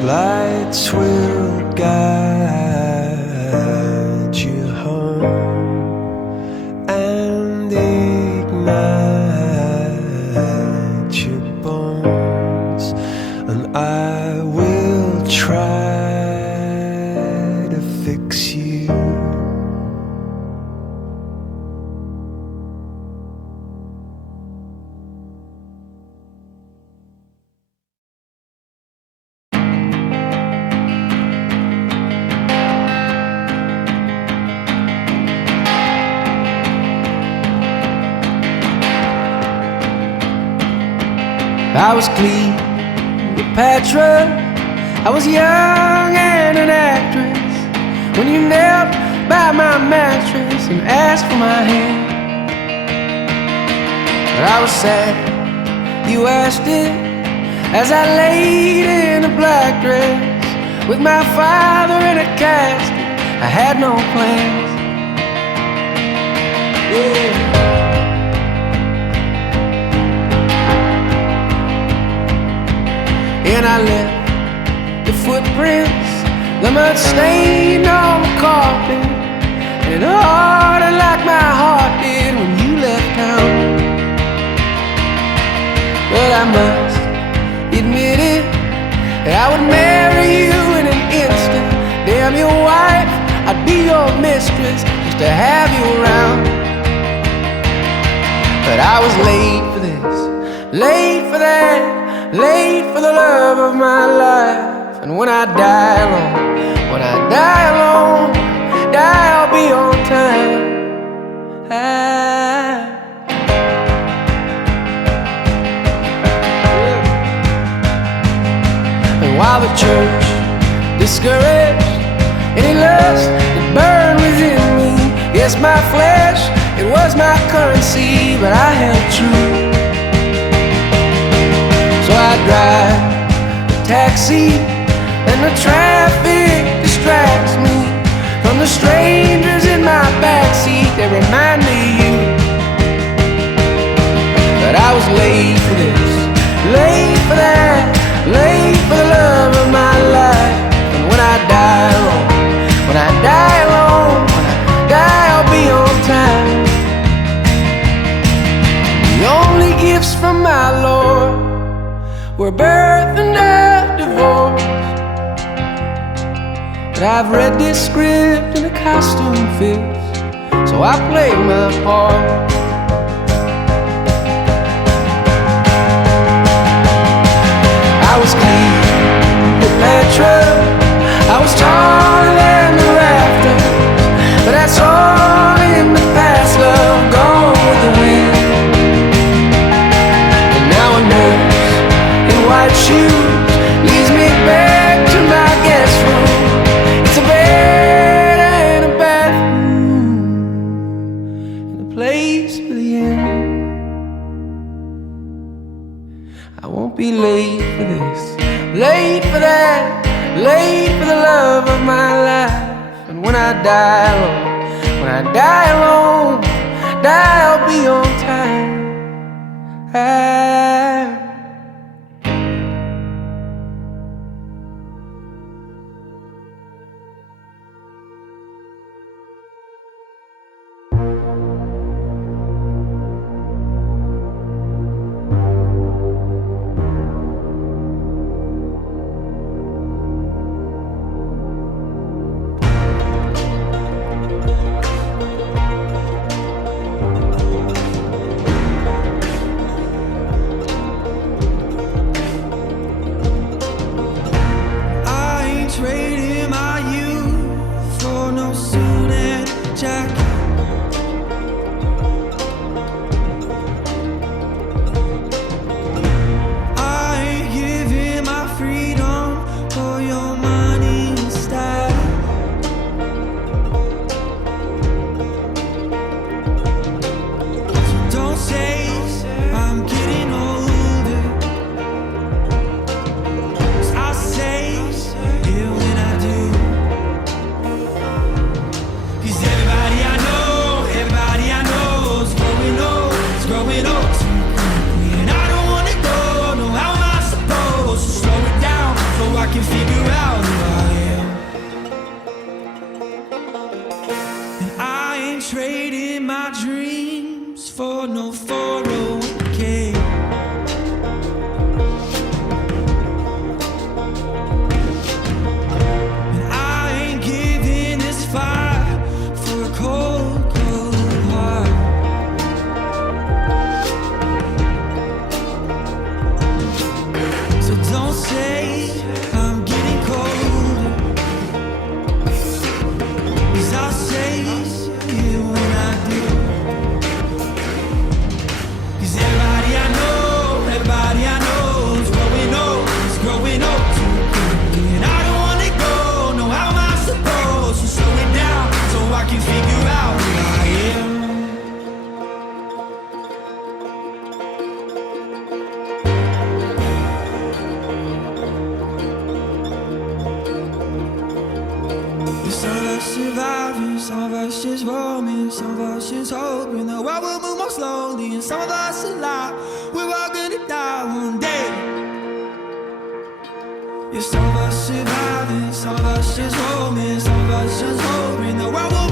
Lights will guide you home and ignite your bones, and I will try to fix you. I was Cleopatra, I was young and an actress, when you knelt by my mattress and asked for my hand. But I was sad you asked it, as I laid in a black dress with my father in a casket. I had no plans. Yeah. And I left the footprints, the mud stain on the carpet, and it hardened like my heart did when you left town. But I mistress just to have you around. But I was late for this, late for that, late for the love of my life. And when I die alone, when I die alone, die I'll be on time. And while the church discouraged any lust that burned within me, yes, my flesh, it was my currency, but I held true. So I drive a taxi, and the traffic distracts me from the strangers in my backseat that remind me of you. But I was late for this, late for that, late for the love of my life. And when I die alone, when I die alone, when I die I'll be on time. The only gifts from my Lord were birth and death, divorce. But I've read this script and the costume fits, so I play my part. I was clean with Petra, I was taller than the rafters, but that's all in the past, love, gone with the wind. And now a nurse in white shoes leads me back to my guest room. It's a bed and a bathroom and a place for the end. I won't be late for this, late for that, late for the love of my life. And when I die alone, when I die alone, die I'll be on time. Trading my dreams for no 401k. And I ain't giving this fire for a cold, cold heart. So don't say I'm getting colder, 'cause I'll say when I do. 'Cause everybody I know is growing old, too quickly. And I don't wanna go, no, how am I supposed to slow it down so I can figure out who I am? Some of us surviving, some of us just roaming, some of us just hoping the world will move more slowly. And some of us alive, we're all gonna die one day. Yeah, some of us surviving, some of us just roaming, some of us just hoping the world will